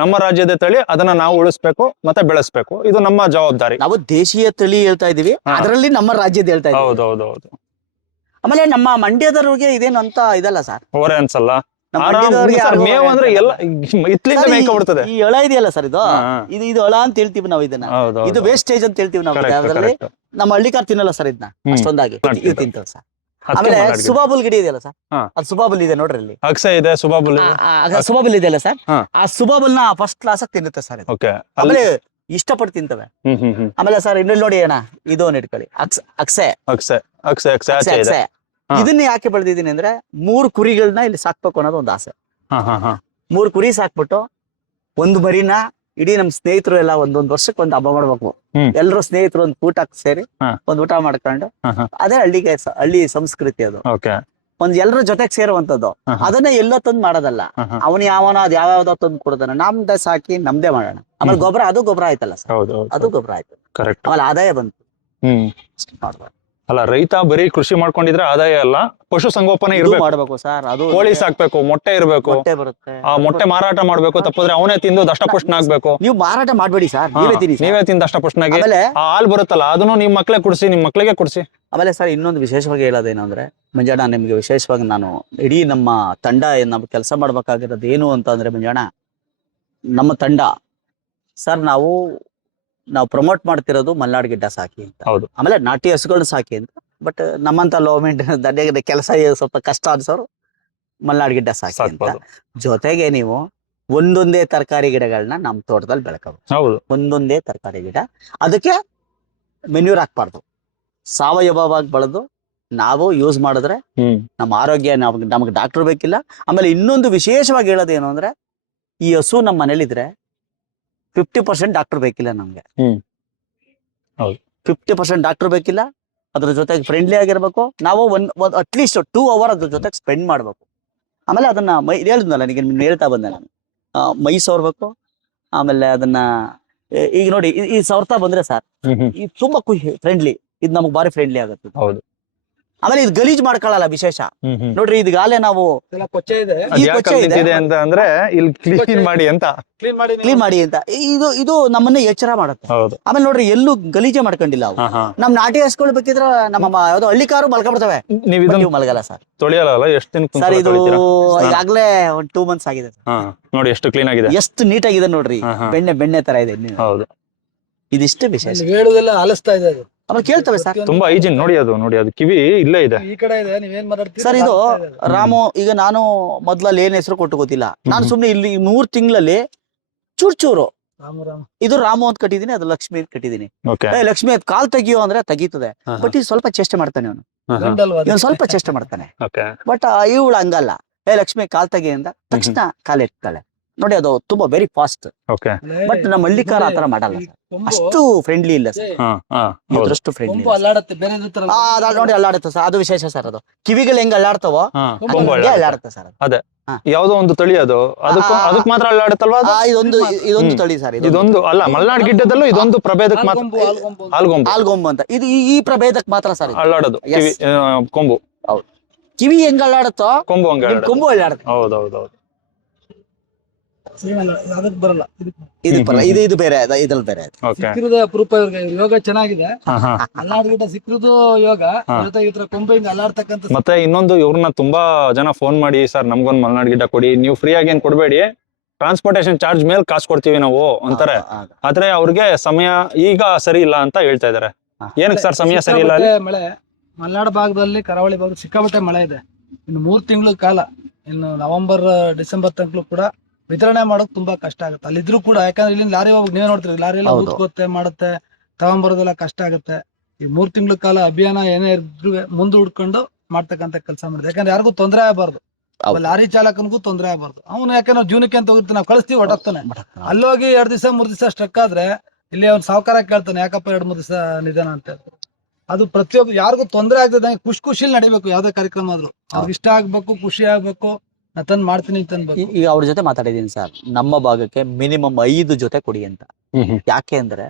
ನಮ್ಮ ರಾಜ್ಯದ ತಳಿ, ಅದನ್ನ ನಾವು ಉಳಿಸ್ಬೇಕು ಮತ್ತೆ ಬೆಳೆಸ್ಬೇಕು, ಇದು ನಮ್ಮ ಜವಾಬ್ದಾರಿ. ನಾವು ದೇಶೀಯ ತಳಿ ಹೇಳ್ತಾ ಇದೀವಿ, ಅದರಲ್ಲಿ ನಮ್ಮ ರಾಜ್ಯದ ಹೇಳ್ತಾ ಇದೀವಿ. ಹೌದೌದೌದು. ಆಮೇಲೆ ನಮ್ಮ ಮಂಡ್ಯದವ್ರಿಗೆ ಇದೇನು ಅಂತ ಇದಲ್ಲ ಸರ್, ಓರೆ ಅನ್ಸಲ್ಲ. ನಮ್ಮ ಆರಾಮ್ ಮಂಡ್ಯದವ್ರಿಗೆ ಸರ್, ಯಾರು ಮೇವು ಅಂದ್ರೆ ಎಲ್ಲ ಇತ್ಲಿಂದ ಮೇಯ್ಕೊಬಿಡ್ತದೆ. ಈ ಎಳ ಇದೆಯಲ್ಲ ಸರ್, ಇದು ಹಾ. ಇದು ಎಳ ಅಂತ ಹೇಳ್ತೀವಿ ನಾವು ಇದನ್ನ. ಹೌದೌದು. ಇದು ವೇಸ್ಟೇಜ್ ಅಂತ ಹೇಳ್ತೀವಿ ನಾವು. Correct, ಯಾವ್ದ್ರಲ್ಲಿ correct. ನಮ್ಮ ಹಳ್ಳಿಕಾರ್ ತಿನ್ನಲ್ಲ ಸರ್ ಇದನ್ನ ಅಷ್ಟೊಂದಾಗಿ. ಮಾಡ್ತಿದ್ದ. ಇದು ತಿಂತೇವೆ ಸರ್. ಅದಕ್ಕೆ ಆಮೇಲೆ ಮಲ್ನಾಡ್ ಗಿಡ್ಡ. ಸುಬಾಬುಲ್ ಗಿಡ ಇದೆಯಲ್ಲ ಸರ್, ಹಾ. ಅದು ಸುಬಾಬುಲ್ ಇದೆ ನೋಡ್ರಿ ಇಲ್ಲಿ. ಅಕ್ಸೆ ಇದೆ, ಸುಬಾಬುಲ್ ಇದೆ. ಸುಬಾಬುಲ್ ಇದೆಯಲ್ಲ ಸರ್, ಹಾ. ಆ ಸುಬಾಬುಲ್ ನ ಫಸ್ಟ್ ಕ್ಲಾಸ್ ಆಗಿ ತಿನ್ನುತ್ತೆ ಸರ್ ಇದು. ಓಕೆ. ಆಮೇಲೆ ಇಷ್ಟಪಟ್ಟು ತಿಂತವೆ. ಆಮೇಲೆ ಸರ್ ಇನ್ನೊಂದು ನೋಡಿ ಅಣ್ಣ, ಇದು ಒಂದು ಇಟ್ಕೊಳ್ಳಿ, ಅಕ್ಸೆ ಅಕ್ಸೆ ಅಕ್ಸೆ ಅಕ್ಸೆ ಅಕ್ಸೆ ಆಚೆ ಇದೆ. ಅಕ್ಸೆ. ಹಾ. ಇದನ್ನ ಯಾಕೆ ಬೆಳೆದಿದ್ದೀನಿ ಅಂದ್ರೆ 3 ಕುರಿಗಳನ್ನ ಇಲ್ಲಿ ಸಾಕ್ಬೇಕು ಅನ್ನೋದು ಒಂದು ಆಸೆ. ಹಾ ಹಾ ಹಾ. 3 ಕುರಿ ಸಾಕ್ಬಿಟ್ಟು ಒಂದು ಮರಿನ ಇಡೀ ನಮ್ ಸ್ನೇಹಿತರು ಎಲ್ಲ ಒಂದೊಂದ್ ವರ್ಷಕ್ಕೆ ಒಂದು ಹಬ್ಬ ಮಾಡ್ಬೇಕು. ಎಲ್ರು ಸ್ನೇಹಿತರು ಒಂದು ಊಟಕ್ಕೆ ಸೇರಿ ಹಾ. ಒಂದು ಊಟ ಮಾಡ್ಕೊಂಡು, ಹಾ, ಹಾ. ಅದೇ ಹಳ್ಳಿ ಸಂಸ್ಕೃತಿ ಅದು. ಓಕೆ. ಒಂದ್ ಎಲ್ರ ಜೊತೆಗೆ ಸೇರುವಂತದ್ದು. ಹಾ, ಹಾ. ಅದನ್ನ ಎಲ್ಲೋ ತಂದು ಮಾಡೋದಲ್ಲ. ಹಾ, ಹಾ. ಅವನ್ ಯಾವನೋ ಅದ್ ಯಾವ್ಯಾವ್ದೋ ತಂದು ಕೊಡ್ತಾನೆ, ನಮ್ದೇ ಸಾಕಿ ನಮ್ದೇ ಮಾಡೋಣ. ಆಮೇಲೆ ಗೊಬ್ಬರ, ಅದು ಗೊಬ್ಬರ ಆಯ್ತಲ್ಲ ಸರ್, ಹೌದು ಅದು ಗೊಬ್ಬರ ಆಯ್ತು. ಕರೆಕ್ಟ್. ಆಮೇಲೆ ಆದಾಯ ಬಂತು. ಹ್ಮ್. ಅಲ್ಲ, ರೈತ ಬರೀ ಕೃಷಿ ಮಾಡ್ಕೊಂಡಿದ್ರೆ ಆದಾಯ ಅಲ್ಲ, ಪಶು ಸಂಗೋಪನೆ ಇದು ಇರ್ಬೇಕು. ಮಾಡ್ಬೇಕು ಸರ್. ಅದು ಕೋಳಿ ಸಾಕ್ಬೇಕು, ಮೊಟ್ಟೆ ಇರ್ಬೇಕು, ಮೊಟ್ಟೆ ಬರುತ್ತೆ. ಆ ಮೊಟ್ಟೆ ಮಾರಾಟ ಮಾಡ್ಬೇಕು. ತಪ್ಪಿದ್ರೆ ಅವನೇ ತಿಂದು ದಷ್ಟಪುಷ್ಟನಾಗ್ಬೇಕು. ನೀವು ಮಾರಾಟ ಮಾಡ್ಬೇಡಿ ಸರ್, ನೀವೇ ತಿನ್ನಿ sir. ನೀವೇ ತಿಂದು ದಷ್ಟಪುಷ್ಟನಾಗಿ ಆಮೇಲೆ ಆ ಹಾಲು ಬರುತ್ತಲ್ಲ, ಅದನ್ನು ನಿಮ್ ಮಕ್ಳಿಗೆ ಕುಡಿಸಿ, ನಿಮ್ ಮಕ್ಳಿಗೆ ಕುಡಿಸಿ. ಆಮೇಲೆ ಸರ್ ಇನ್ನೊಂದು ವಿಶೇಷವಾಗಿ ಹೇಳೋದೇನು ಅಂದ್ರೆ, ಮಂಜಣ್ಣ ನಿಮ್ಗೆ ವಿಶೇಷವಾಗಿ ನಾನು ಇಡೀ ನಮ್ಮ ತಂಡ ನಾವು ಕೆಲಸ ಮಾಡ್ಬೇಕಾಗಿರೋದು ಏನು ಅಂತ ಅಂದ್ರೆ, ಮಂಜಣ್ಣ ನಮ್ಮ ತಂಡ ಸರ್, ನಾವು ಪ್ರಮೋಟ್ ಮಾಡ್ತಿರೋದು ಮಲ್ನಾಡ್ ಗಿಡ್ಡ ಸಾಕಿ ಅಂತ. ಹೌದು. ಆಮೇಲೆ ನಾಟಿ ಹಸುಗಳನ್ನ ಸಾಕಿ ಅಂತ. ಬಟ್ ನಮ್ಮಂತ ಲೋ ಮೇಂಟೆನೆನ್ಸ್ ದಂಡೆಗೆ ಕೆಲಸ ಸ್ವಲ್ಪ ಕಷ್ಟ ಅನ್ಸೋರು ಮಲ್ನಾಡ್ ಗಿಡ್ಡ ಸಾಕಿ ಅಂತ. ಸಾಕ್ಬೋದು. ಜೊತೆಗೆ ನೀವು ಒಂದೊಂದೇ ತರಕಾರಿ ಗಿಡಗಳನ್ನ ನಮ್ಮ ತೋಟದಲ್ಲಿ ಬೆಳಕಬಹುದು. ಹೌದು. ಒಂದೊಂದೇ ತರಕಾರಿ ಗಿಡ, ಅದಕ್ಕೆ ಮೆನ್ಯೂರ್ ಹಾಕ್ಬಾರ್ದು, ಸಾವಯವವಾಗಿ ಬೆಳೆದು ನಾವು ಯೂಸ್ ಮಾಡಿದ್ರೆ ನಮ್ಮ ಆರೋಗ್ಯ, ನಮಗೆ ಡಾಕ್ಟರ್ ಬೇಕಿಲ್ಲ. ಆಮೇಲೆ ಇನ್ನೊಂದು ವಿಶೇಷವಾಗಿ ಹೇಳೋದೇನು ಅಂದ್ರೆ, ಈ ಹಸು ನಮ್ಮ ಮನೇಲಿದ್ರೆ 50% ಡಾಕ್ಟರ್ ಬೇಕಿಲ್ಲ ನಮ್ಗೆ. ಹೌದು. 50% ಡಾಕ್ಟರ್ ಬೇಕಿಲ್ಲ. ಅದ್ರ ಜೊತೆಗೆ ಫ್ರೆಂಡ್ಲಿ ಆಗಿರ್ಬೇಕು. ನಾವು ಅಟ್ಲೀಸ್ಟ್ 2 hour ಅದ್ರ ಜೊತೆಗೆ ಸ್ಪೆಂಡ್ ಮಾಡ್ಬೇಕು. ಆಮೇಲೆ ಅದನ್ನ ಹೇಳಿದ್ನಲ್ಲ ನಿಮಗೆ, ಹೇಳ್ತಾ ಬಂದೆ ನಾನು, ಮೈ ಸವರ್ಬೇಕು. ಆಮೇಲೆ ಅದನ್ನ ಈಗ ನೋಡಿ, ಈ ಸವರ್ತಾ ಬಂದ್ರೆ ಸರ್, ಇದು ತುಂಬಾ ಫ್ರೆಂಡ್ಲಿ, ಇದು ನಮಗ್ ಬಾರಿ ಫ್ರೆಂಡ್ಲಿ ಆಗುತ್ತೆ. ಹೌದು. ಆಮೇಲೆ ಇದು ಗಲೀಜ್ ಮಾಡ್ಕೊಳ್ಳಲ್ಲ. ವಿಶೇಷ ನೋಡ್ರಿ, ಇದಗಾಲೆ ನಾವು ಕೊಚ್ಚೆ ಇದೆ, ಈ ಕೊಚ್ಚೆ ಇದೆ ಅಂತ ಅಂದ್ರೆ ಇಲ್ಲಿ ಕ್ಲೀನ್ ಮಾಡಿ ಅಂತ, ಕ್ಲೀನ್ ಮಾಡಿ ಅಂತ. ಇದು ನಮ್ಮನ್ನ ಎಚ್ಚರ ಮಾಡುತ್ತೆ. ಹೌದು. ಆಮೇಲೆ ನೋಡ್ರಿ, ಎಲ್ಲೂ ಗಲೀಜೆ ಮಾಡ್ಕೊಂಡಿಲ್ಲ ಅವು. ನಮ್ ನಾಟಿ ಹಸ್ಗಳು ಬೇಕಿದ್ರೆ ನಮ್ಮ ಯಾವ್ದೋ ಹಳ್ಳಿ ಕಾರು ಮಲ್ಕೊಬಿಡ್ತವೆ, ನೀವು ಇದನ್ನ ಮಲಗಲ್ಲ ಸರ್. ತೊಳಿಯಲ್ಲ ಎಷ್ಟು ದಿನ ಸರ್ ಇದು ಈಗಾಗ್ಲೇ ಒಂದು 2 months ಆಗಿದೆ. ನೋಡಿ ಎಷ್ಟು ಕ್ಲೀನ್ ಆಗಿದೆ, ಎಷ್ಟು ನೀಟಾಗಿದೆ ನೋಡ್ರಿ. ಬೆಣ್ಣೆ ತರ ಇದೆ. ಹೌದು. ಇದಿಷ್ಟು ವಿಶೇಷ. ಹೇಳುದೆಲ್ಲ ಆಲಿಸ್ತಾ ಇದೆ ಅದು. ಆಮೇಲೆ ಕೇಳ್ತವೆ ಸರ್. ತುಂಬಾ ಹೈಜಿನ್ ನೋಡಿ, ಅದು ಕಿವಿ ಇಲ್ಲೇ ಇದೆ. ಈ ಕಡೆ ಇದೆ, ನೀವೇನ್ ಮಾತಾಡ್ತೀರಿ ಸರ್? ಇದು ರಾಮು. ಈಗ ನಾನು ಮೊದ್ಲಲ್ಲಿ ಏನ್ ಹೆಸರು ಕೊಟ್ಟು ಗೊತ್ತಿಲ್ಲ. ನಾನು ಸುಮ್ನೆ ಇಲ್ಲಿ 3 ತಿಂಗಳಲ್ಲಿ ಚೂರು ಇದು ರಾಮು ಅಂತ ಕಟ್ಟಿದೀನಿ, ಅದು ಲಕ್ಷ್ಮಿ ಅಂತ ಕಟ್ಟಿದೀನಿ. ಲಕ್ಷ್ಮಿ ಅದ್ ಕಾಲ್ ತೆಗಿಯೋ ಅಂದ್ರೆ ತೆಗೀತದೆ. ಬಟ್ ಇದು ಸ್ವಲ್ಪ ಚೇಷ್ಟೆ ಮಾಡ್ತಾನೆ ಅವನು, ಇವನು ಸ್ವಲ್ಪ ಚೇಷ್ಟೆ ಮಾಡ್ತಾನೆ. ಬಟ್ ಇವಳು ಹಂಗಲ್ಲ. ಲಕ್ಷ್ಮಿ ಕಾಲ್ ತೆಗಿ ಅಂದ ತಕ್ಷಣ ಕಾಲ್ ಎತ್ತಾಳೆ ನೋಡಿ. ಅದು ತುಂಬಾ ವೆರಿ ಫಾಸ್ಟ್. ಬಟ್ ನಮ್ಮ ಹಳ್ಳಿಕಾರ ಆತರ ಮಾಡಲ್ಲ ಸರ್, ಅಷ್ಟು ಫ್ರೆಂಡ್ಲಿ ಇಲ್ಲ ಸರ್. ಅಷ್ಟು ಫ್ರೆಂಡ್ಲಿ ನೋಡಿ, ಅಲ್ಲಾಡುತ್ತೆ ಸರ್. ಅದು ವಿಶೇಷ ಸರ್. ಅದು ಕಿವಿಗಳು ಹೆಂಗ್ ಅಲ್ಲಾಡ್ತಾವೋ ಅಲ್ಲಾಡುತ್ತೆ ಸರ್. ಅದೇ ಯಾವ್ದೋ ಒಂದು ತಳಿ, ಅದು ಅದಕ್ಕೆ ಮಾತ್ರ ಅಲ್ಲಾಡುತ್ತಲ್ವಾ? ಇದೊಂದು ತಳಿ ಸರ್. ಇದೊಂದು ಅಲ್ಲ, ಮಲ್ನಾಡ್ ಗಿಡ್ಡದಲ್ಲೂ ಇದೊಂದು ಪ್ರಭೇದಕ್ಕೆ ಮಾತ್ರ, ಆಲ್ಗೊಂಬು ಅಂತ. ಇದು ಈ ಪ್ರಭೇದಕ್ಕೆ ಮಾತ್ರ ಸರ್ ಅಲ್ಲಾಡೋದು. ಕೊಂಬು. ಹೌದು. ಕಿವಿ ಹೆಂಗ್ ಅಲ್ಲಾಡುತ್ತೋ ಕೊಂಬು ಹಂಗ ಕೊಂಬು ಅಲ್ಲಾಡುತ್ತೆ. ಹೌದೌದೌದು. ಅದಕ್ಕೆ ಬರಲ್ಲ, ಇದು ಬೇರೆ, ಇದ್ರಲ್ಲಿ ಬೇರೆ. ಸಿಕ್ಕಿರೋದ ಅಪರೂಪ. ಇವ್ರಿಗೆ ಯೋಗ ಚೆನ್ನಾಗಿದೆ, ಅಲ್ಲಾಡ್ಗಿಟ್ಟ ಸಿಕ್ಕಿರೋದು ಯೋಗ. ಜೊತೆಗೆ ಈ ತರ ಕೊಂಬೆ ಹಿಂಗ್ ಅಲ್ಲಾಡ್ತಕ್ಕಂಥ. ಮತ್ತೆ ಇನ್ನೊಂದು, ಇವ್ರನ್ನ ತುಂಬಾ ಜನ ಫೋನ್ ಮಾಡಿ, ಸರ್ ನಮ್ಗೊಂದು ಮಲ್ನಾಡ್ ಗಿಡ್ಡ ಕೊಡಿ, ನೀವು ಫ್ರೀ ಆಗಿ ಏನ್ ಕೊಡ್ಬೇಡಿ, ಟ್ರಾನ್ಸ್ಪೋರ್ಟೇಶನ್ ಚಾರ್ಜ್ ಮೇಲೆ ಕಾಸು ಕೊಡ್ತೀವಿ ನಾವು ಅಂತಾರೆ. ಆದ್ರೆ ಅವ್ರಿಗೆ ಸಮಯ ಈಗ ಸರಿ ಇಲ್ಲ ಅಂತ ಹೇಳ್ತಾ ಇದಾರೆ. ಏನಕ್ಕೆ ಸರ್ ಸಮಯ ಸರಿ ಇಲ್ಲ ಅಲ್ಲಿ? ಸಿಕ್ಕಾಪಟ್ಟೆ ಮಳೆ ಮಲೆನಾಡು ಭಾಗದಲ್ಲಿ, ಕರಾವಳಿ ಭಾಗದಲ್ಲಿ ಸಿಕ್ಕಾಪಟ್ಟೆ ಮಳೆ ಇದೆ. ಇನ್ನು 3 ತಿಂಗಳ ಕಾಲ, ಇನ್ನು ನವೆಂಬರ್ ಡಿಸೆಂಬರ್ ತನಕ ಕೂಡ ವಿತರಣೆ ಮಾಡೋದು ತುಂಬಾ ಕಷ್ಟ ಆಗುತ್ತೆ. ಅಲ್ಲಿದ್ರು ಕೂಡ, ಯಾಕಂದ್ರೆ ಇಲ್ಲಿ ಲಾರಿ ಹೋಗಿ ನೀವೇ ನೋಡ್ತೀರಿ, ಲಾರಿ ಎಲ್ಲ ಹೌದು. ಊದ್ಕೋತ್ತೆ ಮಾಡುತ್ತೆ, ತಗೊಂಬರೋದೆಲ್ಲ ಕಷ್ಟ ಆಗುತ್ತೆ. ಈ 3 ತಿಂಗಳ ಕಾಲ ಅಭಿಯಾನ ಏನೇ ಇದ್ರು ಮುಂದೆ ಹುಡ್ಕೊಂಡು ಮಾಡ್ತಕ್ಕಂಥ ಕೆಲಸ ಮಾಡಿದೆ. ಯಾಕಂದ್ರೆ ಯಾರಿಗೂ ತೊಂದರೆ ಆಗಬಾರ್ದು, ಹೌದು. ಲಾರಿ ಚಾಲಕನಿಗೂ ತೊಂದರೆ ಆಗಬಾರ್ದು. ಅವ್ನು ಯಾಕಂದ್ರೆ ನಾವು ಜೀವನಕ್ಕೆ ಅಂತ ಹೋಗಿರ್ತೀವಿ, ನಾವು ಕಳಿಸ್ತೀವಿ, ಹೊಡಕ್ತಾನೆ. ಅಲ್ಲೋಗಿ 2 ದಿವಸ 3 ದಿವಸ ಸ್ಟ್ರಕ್ ಆದ್ರೆ ಇಲ್ಲಿ ಅವ್ನು ಸಾವುಕಾರ ಕೇಳ್ತಾನೆ, ಯಾಕಪ್ಪ 2-3 ದಿವಸ ನಿಧಾನ ಅಂತ ಹೇಳ್ತಾರೆ. ಅದು ಪ್ರತಿಯೊಬ್ಬ ಯಾರಿಗೂ ತೊಂದರೆ ಆಗದಂಗೆ ಖುಷಿಲಿ ನಡಿಬೇಕು. ಯಾವ್ದೇ ಕಾರ್ಯಕ್ರಮ ಆದ್ರೂ ಅವ್ರಿಗೆ ಇಷ್ಟ ಆಗ್ಬೇಕು, ಖುಷಿ ಆಗ್ಬೇಕು, ನಾ ತಂದ್ ಮಾಡ್ತೀನಿ ಅಂತ ಅನ್ಬೇಕು. ಈಗ ಅವ್ರ ಜೊತೆ ಮಾತಾಡಿದೀನಿ ಸರ್, ನಮ್ಮ ಭಾಗಕ್ಕೆ ಮಿನಿಮಮ್ 5 ಜೊತೆ ಕೊಡಿ ಅಂತ. ಯಾಕೆ ಅಂದ್ರೆ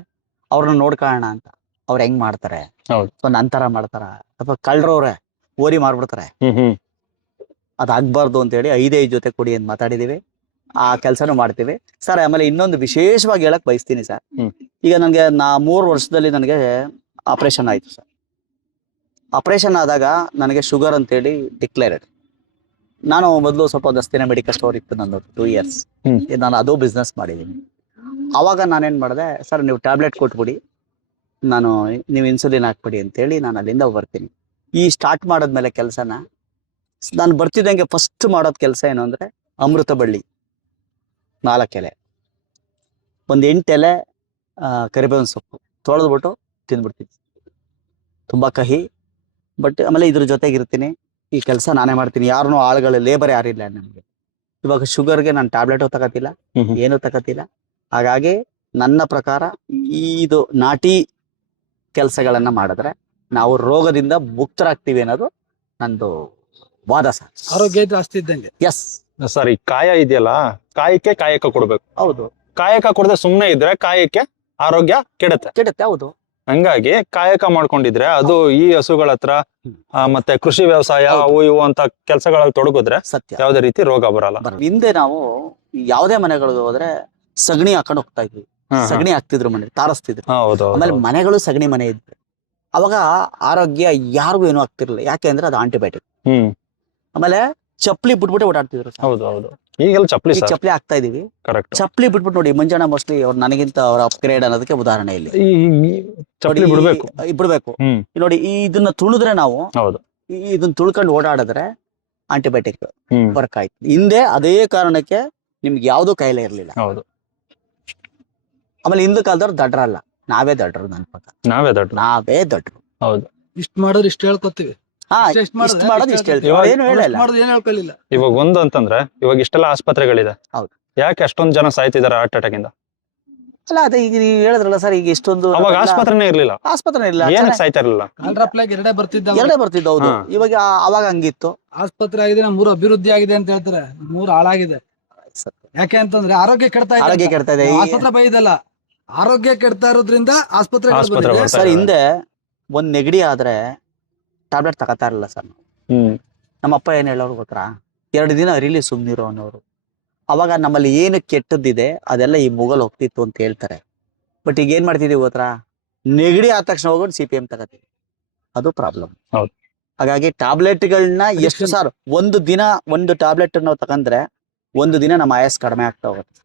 ಅವ್ರನ್ನ ನೋಡ್ಕೊಳ್ಳೋಣ ಅಂತ. ಅವ್ರು ಹೆಂಗ್ ಮಾಡ್ತಾರೆ, ಹೌದು. ಸೊ ನಂತರ ಮಾಡ್ತಾರ ಅಥವಾ ಕಳ್ರವ್ರೆ ಓರಿ ಮಾರ್ಬಿಡ್ತಾರೆ, ಅದಾಗ್ಬಾರ್ದು ಅಂತ ಹೇಳಿ 5 ಜೊತೆ ಕೊಡಿ ಅಂತ ಮಾತಾಡಿದೀವಿ. ಆ ಕೆಲಸನೂ ಮಾಡ್ತೀವಿ ಸರ್. ಆಮೇಲೆ ಇನ್ನೊಂದು ವಿಶೇಷವಾಗಿ ಹೇಳಕ್ ಬಯಸ್ತೀನಿ ಸರ್. ಈಗ ನನಗೆ 3 ವರ್ಷದಲ್ಲಿ ನನಗೆ ಆಪರೇಷನ್ ಆಯ್ತು ಸರ್. ಆಪರೇಷನ್ ಆದಾಗ ನನಗೆ ಶುಗರ್ ಅಂತೇಳಿ ಡಿಕ್ಲೇರ್ಡ್. ನಾನು ಮೊದಲು ಸ್ವಲ್ಪ ದಸ್ತಿನ ಮೆಡಿಕಲ್ ಸ್ಟೋರ್ ಇತ್ತು ನಂದು 2 ಇಯರ್ಸ್. ನಾನು ಅದು ಬಿಸ್ನೆಸ್ ಮಾಡಿದ್ದೀನಿ. ಅವಾಗ ನಾನೇನು ಮಾಡಿದೆ, ಸರ್ ನೀವು ಟ್ಯಾಬ್ಲೆಟ್ ಕೊಟ್ಬಿಡಿ, ನೀವು ಇನ್ಸುಲಿನ್ ಹಾಕ್ಬಿಡಿ ಅಂತೇಳಿ ನಾನು ಅಲ್ಲಿಂದ ಬರ್ತೀನಿ. ಈ ಸ್ಟಾರ್ಟ್ ಮಾಡಿದ್ಮೇಲೆ ಕೆಲಸನ ನಾನು ಬರ್ತಿದ್ದಂಗೆ ಫಸ್ಟ್ ಮಾಡೋದು ಕೆಲಸ ಏನು ಅಂದರೆ, ಅಮೃತ ಬಳ್ಳಿ 4 ಎಲೆ, ಒಂದು 8 ಎಲೆ ಕರಿಬೇವಿನ ಸೊಪ್ಪು ತೊಳೆದ್ಬಿಟ್ಟು ತಿಂದ್ಬಿಡ್ತೀನಿ. ತುಂಬ ಕಹಿ, ಬಟ್ ಆಮೇಲೆ ಇದ್ರ ಜೊತೆಗಿರ್ತೀನಿ. ಈ ಕೆಲಸ ನಾನೇ ಮಾಡ್ತೀನಿ. ಯಾರನ್ನೂ ಆಳುಗಳು, ಲೇಬರ್ ಯಾರಿಲ್ಲ ನಮಗೆ. ಇವಾಗ ಶುಗರ್ಗೆ ನಾನು ಟ್ಯಾಬ್ಲೆಟು ತಗೋತಿಲ್ಲ, ಏನೂ ತಗೋತಿಲ್ಲ. ಹಾಗಾಗಿ ನನ್ನ ಪ್ರಕಾರ ಇದು ನಾಟಿ ಕೆಲಸಗಳನ್ನ ಮಾಡಿದ್ರೆ ನಾವು ರೋಗದಿಂದ ಮುಕ್ತರಾಗ್ತೀವಿ ಅನ್ನೋದು ನಂದು ವಾದ ಸರ್. ಆರೋಗ್ಯ ಜಾಸ್ತಿ ಇದ್ದಂಗೆ. ಎಸ್ ಸರ್, ಈ ಕಾಯ ಇದೆಯಲ್ಲ, ಕಾಯಕ್ಕೆ ಕಾಯಕ ಕೊಡ್ಬೇಕು. ಹೌದು. ಕಾಯಕ ಕೊಡದೆ ಸುಮ್ನೆ ಇದ್ರೆ ಕಾಯಕ್ಕೆ ಆರೋಗ್ಯ ಕೆಡುತ್ತೆ. ಹೌದು. ಹಂಗಾಗಿ ಕಾಯಕ ಮಾಡ್ಕೊಂಡಿದ್ರೆ ಅದು ಈ ಹಸುಗಳ ಹತ್ರ ಮತ್ತೆ ಕೃಷಿ ವ್ಯವಸಾಯ ಅವು ಇವು ಅಂತ ಕೆಲಸಗಳಲ್ಲಿ ತೊಡಗಿದ್ರೆ ಸತ್ಯ, ಯಾವುದೇ ರೀತಿ ರೋಗ ಬರಲ್ಲ. ಹಿಂದೆ ನಾವು ಯಾವುದೇ ಮನೆಗಳಿಗೆ ಹೋದ್ರೆ ಸಗಣಿ ಹಾಕೊಂಡು ಹೋಗ್ತಾ ಇದ್ವಿ. ಸಗಣಿ ಹಾಕ್ತಿದ್ರು, ಮನೆ ತಾರಿಸ್ತಿದ್ರು. ಆಮೇಲೆ ಮನೆಗಳು ಸಗಣಿ ಮನೆ ಇದ್ವಿ. ಅವಾಗ ಆರೋಗ್ಯ ಯಾರಿಗೂ ಏನೂ ಆಗ್ತಿರ್ಲಿಲ್ಲ. ಯಾಕೆ ಅಂದ್ರೆ ಅದು ಆಂಟಿಬಯೋಟಿಕ್. ಆಮೇಲೆ ಚಪ್ಪಲಿ ಬಿಟ್ಬಿಟ್ಟೆ ಓಡಾಡ್ತಿದ್ರು. ಹೌದು. ಈಗೆಲ್ಲ ಚಪ್ಪಲಿ ಹಾಕ್ತಾ ಇದೀವಿ. ಕರೆಕ್ಟ್. ಚಪ್ಪಲಿ ಬಿಟ್ಬಿಟ್ಟು ನೋಡಿ, ಮಂಜಣ್ಣ ಮೋಸ್ಟ್ಲಿ ಅವ್ರು ನನಗಿಂತ ಅವ್ರ ಅಪ್ಗ್ರೇಡ್ ಅನ್ನೋದಕ್ಕೆ ಉದಾಹರಣೆ ಇಲ್ಲಿ. ಚಪ್ಪಲಿ ಬಿಡ್ಬೇಕು. ನೋಡಿ, ಇದನ್ನ ತುಳಿದ್ರೆ ನಾವು, ಇದನ್ನ ತುಳ್ಕೊಂಡು ಓಡಾಡಿದ್ರೆ ಆಂಟಿಬಯೋಟಿಕ್ ವರ್ಕ್ ಆಯ್ತು. ಹಿಂದೆ ಅದೇ ಕಾರಣಕ್ಕೆ ನಿಮ್ಗೆ ಯಾವ್ದು ಕಾಯಿಲೆ ಇರ್ಲಿಲ್ಲ. ಆಮೇಲೆ ಹಿಂದ ಕಾಲದವ್ರು ದಡ್ರಲ್ಲ, ನಾವೇ ದಡ್ರು. ನನ್ನ ಪ್ರಕಾರ ನಾವೇ ದಡ್ರು. ಹೌದು. ಇಷ್ಟ ಮಾಡಿದ್ರೆ ಇಷ್ಟ ಹೇಳ್ಕೊತೀವಿ. ಇವಾಗ ಒಂದು ಅಂತಂದ್ರೆ, ಇವಾಗ ಇಷ್ಟೆಲ್ಲ ಆಸ್ಪತ್ರೆಗಳಿದೆ, ಯಾಕೆ ಅಷ್ಟೊಂದು ಜನ ಸಾಯ್ತಿದಾರೆ ಹಾರ್ಟ್ ಅಟ್ಯಾಕ್ ಇಂದ? ಅಲ್ಲ, ಅದೇ ಈಗ ನೀವು ಹೇಳಿದ್ರಲ್ಲ ಸರ್, ಈಗ ಇಷ್ಟೊಂದು ಅವಾಗ ಆಸ್ಪತ್ರೆನೇ ಇರ್ಲಿಲ್ಲ. ಏನಕ್ಕೆ ಸಾಯ್ತಾ ಇರ್ಲಿಲ್ಲ? ಎರಡೇ ಬರ್ತಿದ್ದ. ಹೌದು. ಇವಾಗ ಅವಾಗ ಹಂಗಿತ್ತು. ಆಸ್ಪತ್ರೆ ಆಗಿದೆ, 3 ಅಭಿವೃದ್ಧಿ ಆಗಿದೆ ಅಂತ ಹೇಳ್ತಾರೆ, 3 ಹಾಳಾಗಿದೆ. ಯಾಕೆ ಅಂತಂದ್ರೆ ಆರೋಗ್ಯ ಕೆಡ್ತಾ ಇದೆ. ಆಸ್ಪತ್ರೆ ಬೈದಲ್ಲ, ಆರೋಗ್ಯ ಕೆಡ್ತಾ ಇರೋದ್ರಿಂದ ಆಸ್ಪತ್ರೆ. ಸರ್, ಹಿಂದೆ ಒಂದ್ ನೆಗಡಿ ಆದ್ರೆ ಟ್ಯಾಬ್ಲೆಟ್ ತಗೋತಾ ಇರಲಿಲ್ಲ ಸರ್. ನಮ್ಮ ಅಪ್ಪ ಏನ್ ಹೇಳೋರು ಗೊತ್ತಾ, 2 ದಿನ ಅರಿಲಿ ಸುಮ್ನಿರೋ ಅನ್ನೋರು. ಅವಾಗ ನಮ್ಮಲ್ಲಿ ಏನು ಕೆಟ್ಟದ್ದಿದೆ ಅದೆಲ್ಲ ಈ ಮುಗಲ್ ಹೋಗ್ತಿತ್ತು ಅಂತ ಹೇಳ್ತಾರೆ. ಬಟ್ ಈಗ ಏನ್ ಮಾಡ್ತಿದೀವಿ ಗೊತ್ತಾ, ನೆಗಡಿ ಆದ ತಕ್ಷಣ ಹೋಗೋದು CPM ತಗೋತೀವಿ. ಅದು ಪ್ರಾಬ್ಲಮ್. ಹಾಗಾಗಿ ಟ್ಯಾಬ್ಲೆಟ್ಗಳನ್ನ ಎಷ್ಟು ಸರ್, ಒಂದು ದಿನ ಒಂದು ಟ್ಯಾಬ್ಲೆಟ್ ನಾವು ತಗೊಂಡ್ರೆ 1 ದಿನ ನಮ್ಮ ಆಯಸ್ ಕಡಿಮೆ ಆಗ್ತಾ ಹೋಗುತ್ತೆ.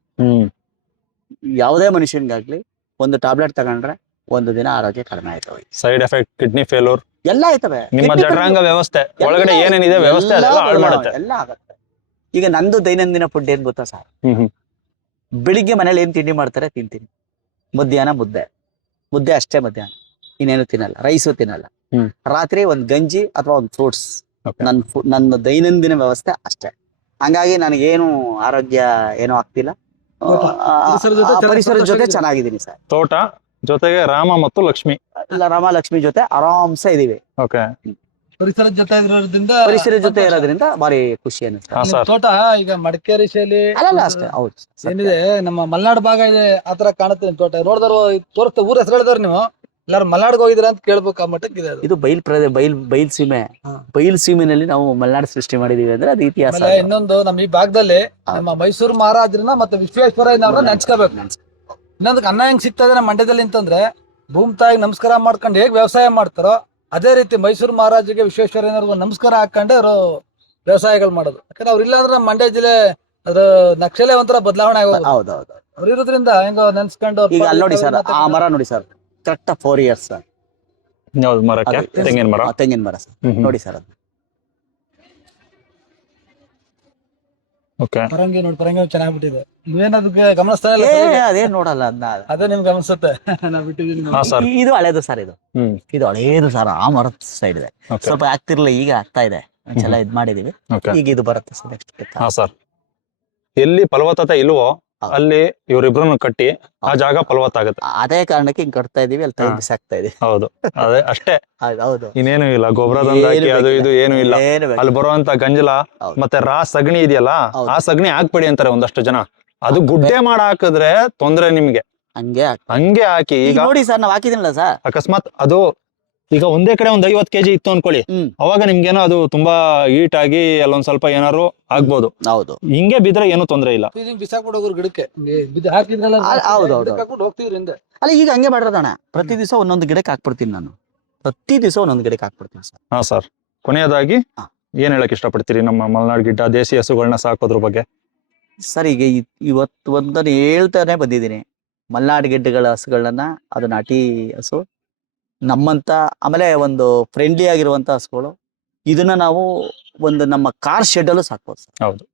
ಯಾವುದೇ ಮನುಷ್ಯನ್ಗಾಗ್ಲಿ ಒಂದು ಟ್ಯಾಬ್ಲೆಟ್ ತಗೊಂಡ್ರೆ 1 ದಿನ ಆರೋಗ್ಯ ಕಡಿಮೆ ಆಯ್ತು. ಸೈಡ್ ಎಫೆಕ್ಟ್, ಕಿಡ್ನಿ ಫೇಲ್ಯೂರ್ ಎಲ್ಲ ಆಯ್ತವೆ. ನಿಮ್ಮ ಜಠರಾಂಗ ವ್ಯವಸ್ಥೆ ಒಳಗಡೆ ಏನೇನಿದೆ ವ್ಯವಸ್ಥೆ ಹಾಳು ಮಾಡುತ್ತೆ. ಎಲ್ಲ ಆಗುತ್ತೆ. ಈಗ ನಂದು ದೈನಂದಿನ ಫುಡ್ ಏನ್ ಗೊತ್ತಾ ಸರ್, ಬೆಳಿಗ್ಗೆ ಮನೇಲಿ ಏನ್ ತಿಂಡಿ ಮಾಡ್ತಾರೆ ತಿಂತೀನಿ. ಮಧ್ಯಾಹ್ನ ಮುದ್ದೆ ಅಷ್ಟೇ, ಮಧ್ಯಾಹ್ನ ಇನ್ನೇನು ತಿನ್ನಲ್ಲ, ರೈಸು ತಿನ್ನಲ್ಲ. ರಾತ್ರಿ ಒಂದ್ ಗಂಜಿ ಅಥವಾ ಒಂದು ಫ್ರೂಟ್ಸ್. ನನ್ನ ದೈನಂದಿನ ವ್ಯವಸ್ಥೆ ಅಷ್ಟೇ. ಹಂಗಾಗಿ ನನಗೇನು ಆರೋಗ್ಯ ಏನೂ ಆಗ್ತಿಲ್ಲ. ಪರಿಸರದ ಜೊತೆ ಚೆನ್ನಾಗಿದ್ದೀನಿ ಸರ್. ತೋಟ ಜೊತೆಗೆ ರಾಮ ಮತ್ತು ಲಕ್ಷ್ಮಿ, ರಾಮ ಲಕ್ಷ್ಮಿ ಜೊತೆ ಆರಾಮ್ಸೆ ಇದೀವಿ. ಪರಿಸರದ ಜೊತೆ ಇರೋದ್ರಿಂದ ಭಾರಿ ಖುಷಿ ಅನ್ನಿಸ್ತು. ತೋಟ ಈಗ ಮಡಿಕೇರಿ ಶೈಲಿ ಅಷ್ಟೇ. ಹೌದು. ಏನಿದೆ, ನಮ್ಮ ಮಲೆನಾಡು ಭಾಗ ಇದೆ, ಆತರ ಕಾಣುತ್ತೆ ತೋಟ. ನೋಡಿದವರು ತೋರಿಸ್ತಾ, ಊರ ಹೆಸರು ಹೇಳಿದವ್ರು ನೀವು ಎಲ್ಲಾರು ಮಲೆನಾಡ್ಗೆ ಹೋಗಿದ್ರ ಅಂತ ಕೇಳ್ಬೇಕು, ಆ ಮಟ್ಟಕ್ಕೆ ಇದೆ. ಇದು ಬಯಲ್ ಸೀಮೆ. ಬಯಲ್ ಸೀಮೆನಲ್ಲಿ ನಾವು ಮಲೆನಾಡು ಸೃಷ್ಟಿ ಮಾಡಿದೀವಿ ಅಂದ್ರೆ ಅದು ಇತಿಹಾಸ. ಇನ್ನೊಂದು, ನಮ್ಮ ಈ ಭಾಗದಲ್ಲಿ ನಮ್ಮ ಮೈಸೂರು ಮಹಾರಾಜರನ್ನ ಮತ್ತೆ ವಿಶ್ವೇಶ್ವರಯ್ಯನವ್ರನ್ನ ನೆನ್ಸ್ಕೋಬೇಕು. ಇನ್ನೊಂದಕ್ಕೆ ಅನ್ನ ಹೆಂಗ್ ಸಿಗ್ತಾ ಇದೆ ನಮ್ಮ ಮಂಡ್ಯದಲ್ಲಿ ಅಂತಂದ್ರೆ, ಭೂಮಿ ತಾಯಿಗೆ ನಮಸ್ಕಾರ ಮಾಡ್ಕೊಂಡು ಹೇಗ್ ವ್ಯವಸಾಯ ಮಾಡ್ತಾರೋ ಅದೇ ರೀತಿ ಮೈಸೂರು ಮಹಾರಾಜರಿಗೆ ವಿಶ್ವೇಶ್ವರಯ್ಯನವ್ರಿಗೆ ನಮಸ್ಕಾರ ಹಾಕೊಂಡೆ ಅವರು ವ್ಯವಸಾಯಗಳು ಮಾಡೋದು. ಯಾಕಂದ್ರೆ ಅವ್ರು ಇಲ್ಲ ಅಂದ್ರೆ ನಮ್ಮ ಮಂಡ್ಯ ಜಿಲ್ಲೆ ಅದ್ರ ನಕ್ಷಲೆ ಒಂಥರ ಬದಲಾವಣೆ ಆಗೋದು. ಹೌದೌದು. ಅವ್ರು ಇರೋದ್ರಿಂದ ಹೆಂಗೋ ನೆನ್ಸ್ಕೊಂಡು ಈಗ ಅಲ್ಲಿ ನೋಡಿ ಸರ್, ಆ ಮರ ನೋಡಿ ಸರ್, ಕರೆಕ್ಟ್ 4 years ಸರ್. ಯಾವ್ದು ಮರಕ್ಕೆ? ತೆಂಗಿನ ಮರ. ತೆಂಗಿನ ಮರ ಸರ್, ನೋಡಿ ಸರ್ ಅದು. ಓಕೆ. ಪರಂಗಿ ನೋಡಿ, ಪರಂಗಿ ಚೆನ್ನಾಗ್ಬಿಟ್ಟಿದೆ. ನೀವೇನದಕ್ಕೆ ಗಮನಿಸ್ತಾ ಇಲ್ಲ? ಅದೇನ್ ನೋಡಲ್ಲ ಅದನ್ನ. ಅದೇ ನಿಮ್ಗೆ ಅನ್ಸುತ್ತೆ. ನಾ ಬಿಟ್ಟಿದ್ದೀನಿ. ಹಾ ಸರ್. ಇದು ಹಳೇದು ಸರ್, ಇದು ಹಳೇದು ಸರ್. ಆ ಮರದ ಸೈಡ್ ಇದೆ, ಸ್ವಲ್ಪ ಆಗ್ತಿರ್ಲಿಲ್ಲ, ಈಗ ಆಗ್ತಾ ಇದೆ. ಒಂದ್ಸಲ ಇದ್ ಮಾಡಿದೀವಿ, ಈಗ ಇದು ಬರುತ್ತೆ ಸರ್ ನೆಕ್ಸ್ಟ್. ಹಾ ಸರ್. ಎಲ್ಲಿ ಫಲವತ್ತತೆ ಇಲ್ವೋ ಅಲ್ಲಿ ಇವ್ರಿಬ್ರನ್ನು ಕಟ್ಟಿ ಆ ಜಾಗ ಫಲವತ್ತ ಆಗುತ್ತೆ. ಅದೇ ಕಾರಣಕ್ಕೆ ಹಿಂಗ್ ಕಟ್ತಾ ಇದೀವಿ, ಅಲ್ಲಿ ತೆಗೆದು ಬಿಸಾಕ್ತಾ ಇದೀವಿ. ಹೌದು, ಅದೇ ಅಷ್ಟೇ. ಹೌದು, ಇನ್ನೇನು ಇಲ್ಲ, ಗೊಬ್ಬರದಂದ ಹಾಕಿ ಅದು ಇದು ಏನು ಇಲ್ಲ. ಅಲ್ಲಿ ಬರುವಂತ ಗಂಜಲ ಮತ್ತೆ ಸಗಣಿ ಇದೆಯಲ್ಲ, ಆ ಸಗಣಿ ಹಾಕ್ಬೇಡಿ ಅಂತಾರೆ ಒಂದಷ್ಟು ಜನ. ಅದು ಗುಡ್ಡೆ ಮಾಡ ಹಾಕಿದ್ರೆ ತೊಂದ್ರೆ ನಿಮ್ಗೆ. ಹಂಗೆ ಹಾಕಿ. ಈಗ ನೋಡಿ ಸರ್, ನಾವ್ ಹಾಕಿದಿನಲ್ಲ ಸರ್, ಅಕಸ್ಮಾತ್ ಅದು ಈಗ ಒಂದೇ ಕಡೆ ಒಂದ್ 50 kg ಇತ್ತು ಅನ್ಕೊಳ್ಳಿ, ಅವಾಗ ನಿಮ್ಗೇನೋ ಅದು ತುಂಬಾ ಹೀಟ್ ಆಗಿ ಅಲ್ಲೊಂದ್ ಸ್ವಲ್ಪ ಏನಾರು ಆಗ್ಬೋದು. ಹೌದು, ಹಿಂಗೆ ಬಿದ್ರೆ ಏನು ತೊಂದ್ರೆ ಇಲ್ಲ. ಬಿಸಾಕ್ಬಿಟ್ಟು ಹೋಗೋರು ಗಿಡಕ್ಕೆ ಹಾಕಿದ್ರಲ್ಲ, ಹೋಗ್ತಿದ್ರಿ ಹಿಂದೆ. ಅಲ್ಲ ಈಗ ಹಂಗೆ ಮಾಡಿರೋದಣ್ಣ, ಪ್ರತಿ ದಿವಸ ಒಂದೊಂದು ಗಿಡಕ್ಕೆ ಹಾಕ್ಬಿಡ್ತೀನಿ ನಾನು. ಪ್ರತಿ ದಿವಸ ಒಂದೊಂದು ಗಿಡಕ್ಕೆ ಹಾಕ್ಬಿಡ್ತೀನಿ ಸರ್. ಹಾ ಸರ್. ಕೊನೆಯದಾಗಿ ಏನ್ ಹೇಳಕ್ ಇಷ್ಟಪಡ್ತೀರಿ ನಮ್ಮ ಮಲೆನಾಡು ಗಿಡ್ಡ ದೇಸಿ ಹಸುಗಳನ್ನ ಸಾಕೋದ್ರ ಬಗ್ಗೆ? ಸರ್, ಈಗ ಇವತ್ತು ಒಂದನ್ನು ಹೇಳ್ತಾನೆ ಬಂದಿದ್ದೀನಿ. ಮಲೆನಾಡು ಗಿಡ್ಡಗಳ ಹಸುಗಳನ್ನ, ಅದು ನಾಟಿ ಹಸು ನಮ್ಮಂತ, ಆಮೇಲೆ ಒಂದು ಫ್ರೆಂಡ್ಲಿ ಆಗಿರುವಂತ ಹಸುಗಳು. ಇದನ್ನ ನಾವು ಒಂದು ನಮ್ಮ ಕಾರ್ ಶೆಡ್ ಅಲ್ಲೂ ಸಾಕ್ಬೋದು ಸರ್. ಹೌದು.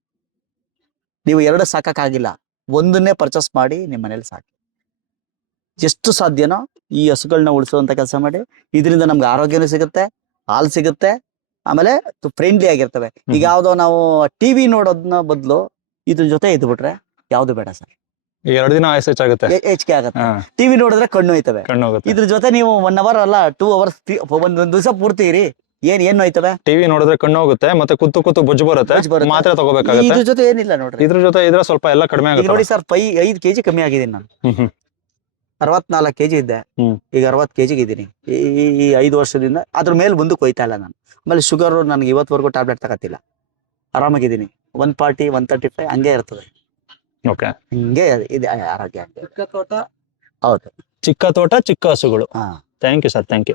ನೀವು 2 ಸಾಕಕ್ಕಾಗಿಲ್ಲ, ಒಂದನ್ನೇ ಪರ್ಚೇಸ್ ಮಾಡಿ ನಿಮ್ಮ ಮನೇಲಿ ಸಾಕಿ. ಎಷ್ಟು ಸಾಧ್ಯನೋ ಈ ಹಸುಗಳನ್ನ ಉಳಿಸುವಂತ ಕೆಲಸ ಮಾಡಿ. ಇದರಿಂದ ನಮ್ಗೆ ಆರೋಗ್ಯನೂ ಸಿಗುತ್ತೆ, ಹಾಲು ಸಿಗುತ್ತೆ, ಆಮೇಲೆ ಫ್ರೆಂಡ್ಲಿ ಆಗಿರ್ತವೆ. ಈಗ ಯಾವ್ದೋ ನಾವು ಟಿವಿ ನೋಡೋದನ್ನ ಬದಲು ಇದ್ರ ಜೊತೆ ಇದ್ ಬಿಟ್ರೆ ಯಾವ್ದು ಬೇಡ ಸರ್. 2 ದಿನ ಆಯಸ್ ಹೆಚ್ಚಾಗುತ್ತೆ, ಹೆಚ್ಚಿಗೆ ಆಗುತ್ತೆ. ಟಿವಿ ನೋಡಿದ್ರೆ ಕಣ್ಣು ಹೋಯ್ತವೆ. ಇದ್ರ ಜೊತೆ ನೀವು 1 hour ಅಲ್ಲ 2 hours, ಒಂದ್ ದಿವಸ ಪೂರ್ತಿ ಇರಿ, ಏನ್ ಹೋಯ್ತವೆ. ಟಿವಿ ನೋಡಿದ್ರೆ ಕಣ್ಣು ಹೋಗುತ್ತೆ, ಮತ್ತೆ ಕೂತು ಬೊಜ್ಜು ಬರುತ್ತೆ, ಮಾತ್ರೆ ತಗೋಬೇಕಾಗುತ್ತೆ. ಇದ್ರ ಜೊತೆ ಏನಿಲ್ಲ ನೋಡ್ರಿ, ಇದ್ರ ಜೊತೆ ಇದ್ರೆ ಸ್ವಲ್ಪ ಎಲ್ಲ ಕಡಿಮೆ ಆಗುತ್ತೆ. ನೋಡಿ ಸರ್, 5 kg ಕಮ್ಮಿ ಆಗಿದ್ದೀನಿ ನಾನು. 64 kg ಇದ್ದೆ, ಈಗ 60 kg ಇದ್ದೀನಿ. ಈ 5 ವರ್ಷದಿಂದ ಅದ್ರ ಮೇಲೆ ಮುಂದಕ್ಕೆ ಹೋಯ್ತಾ ಇಲ್ಲ ನಾನು. ಆಮೇಲೆ ಶುಗರ್ ನನಗೆ ಇವತ್ತವರೆಗೂ ಟ್ಯಾಬ್ಲೆಟ್ ತಗತ್ತಿಲ್ಲ, ಆರಾಮಾಗಿದ್ದೀನಿ. 140, 135 ಹಂಗೆ ಇರ್ತದೆ. ಓಕೆ, ಹಿಂಗೆ ಇದೆ ಆರೋಗ್ಯ. ಚಿಕ್ಕ ತೋಟ, ಹೌದು, ಚಿಕ್ಕ ತೋಟ ಚಿಕ್ಕ ಹಸುಗಳು. Thank you sir, thank you.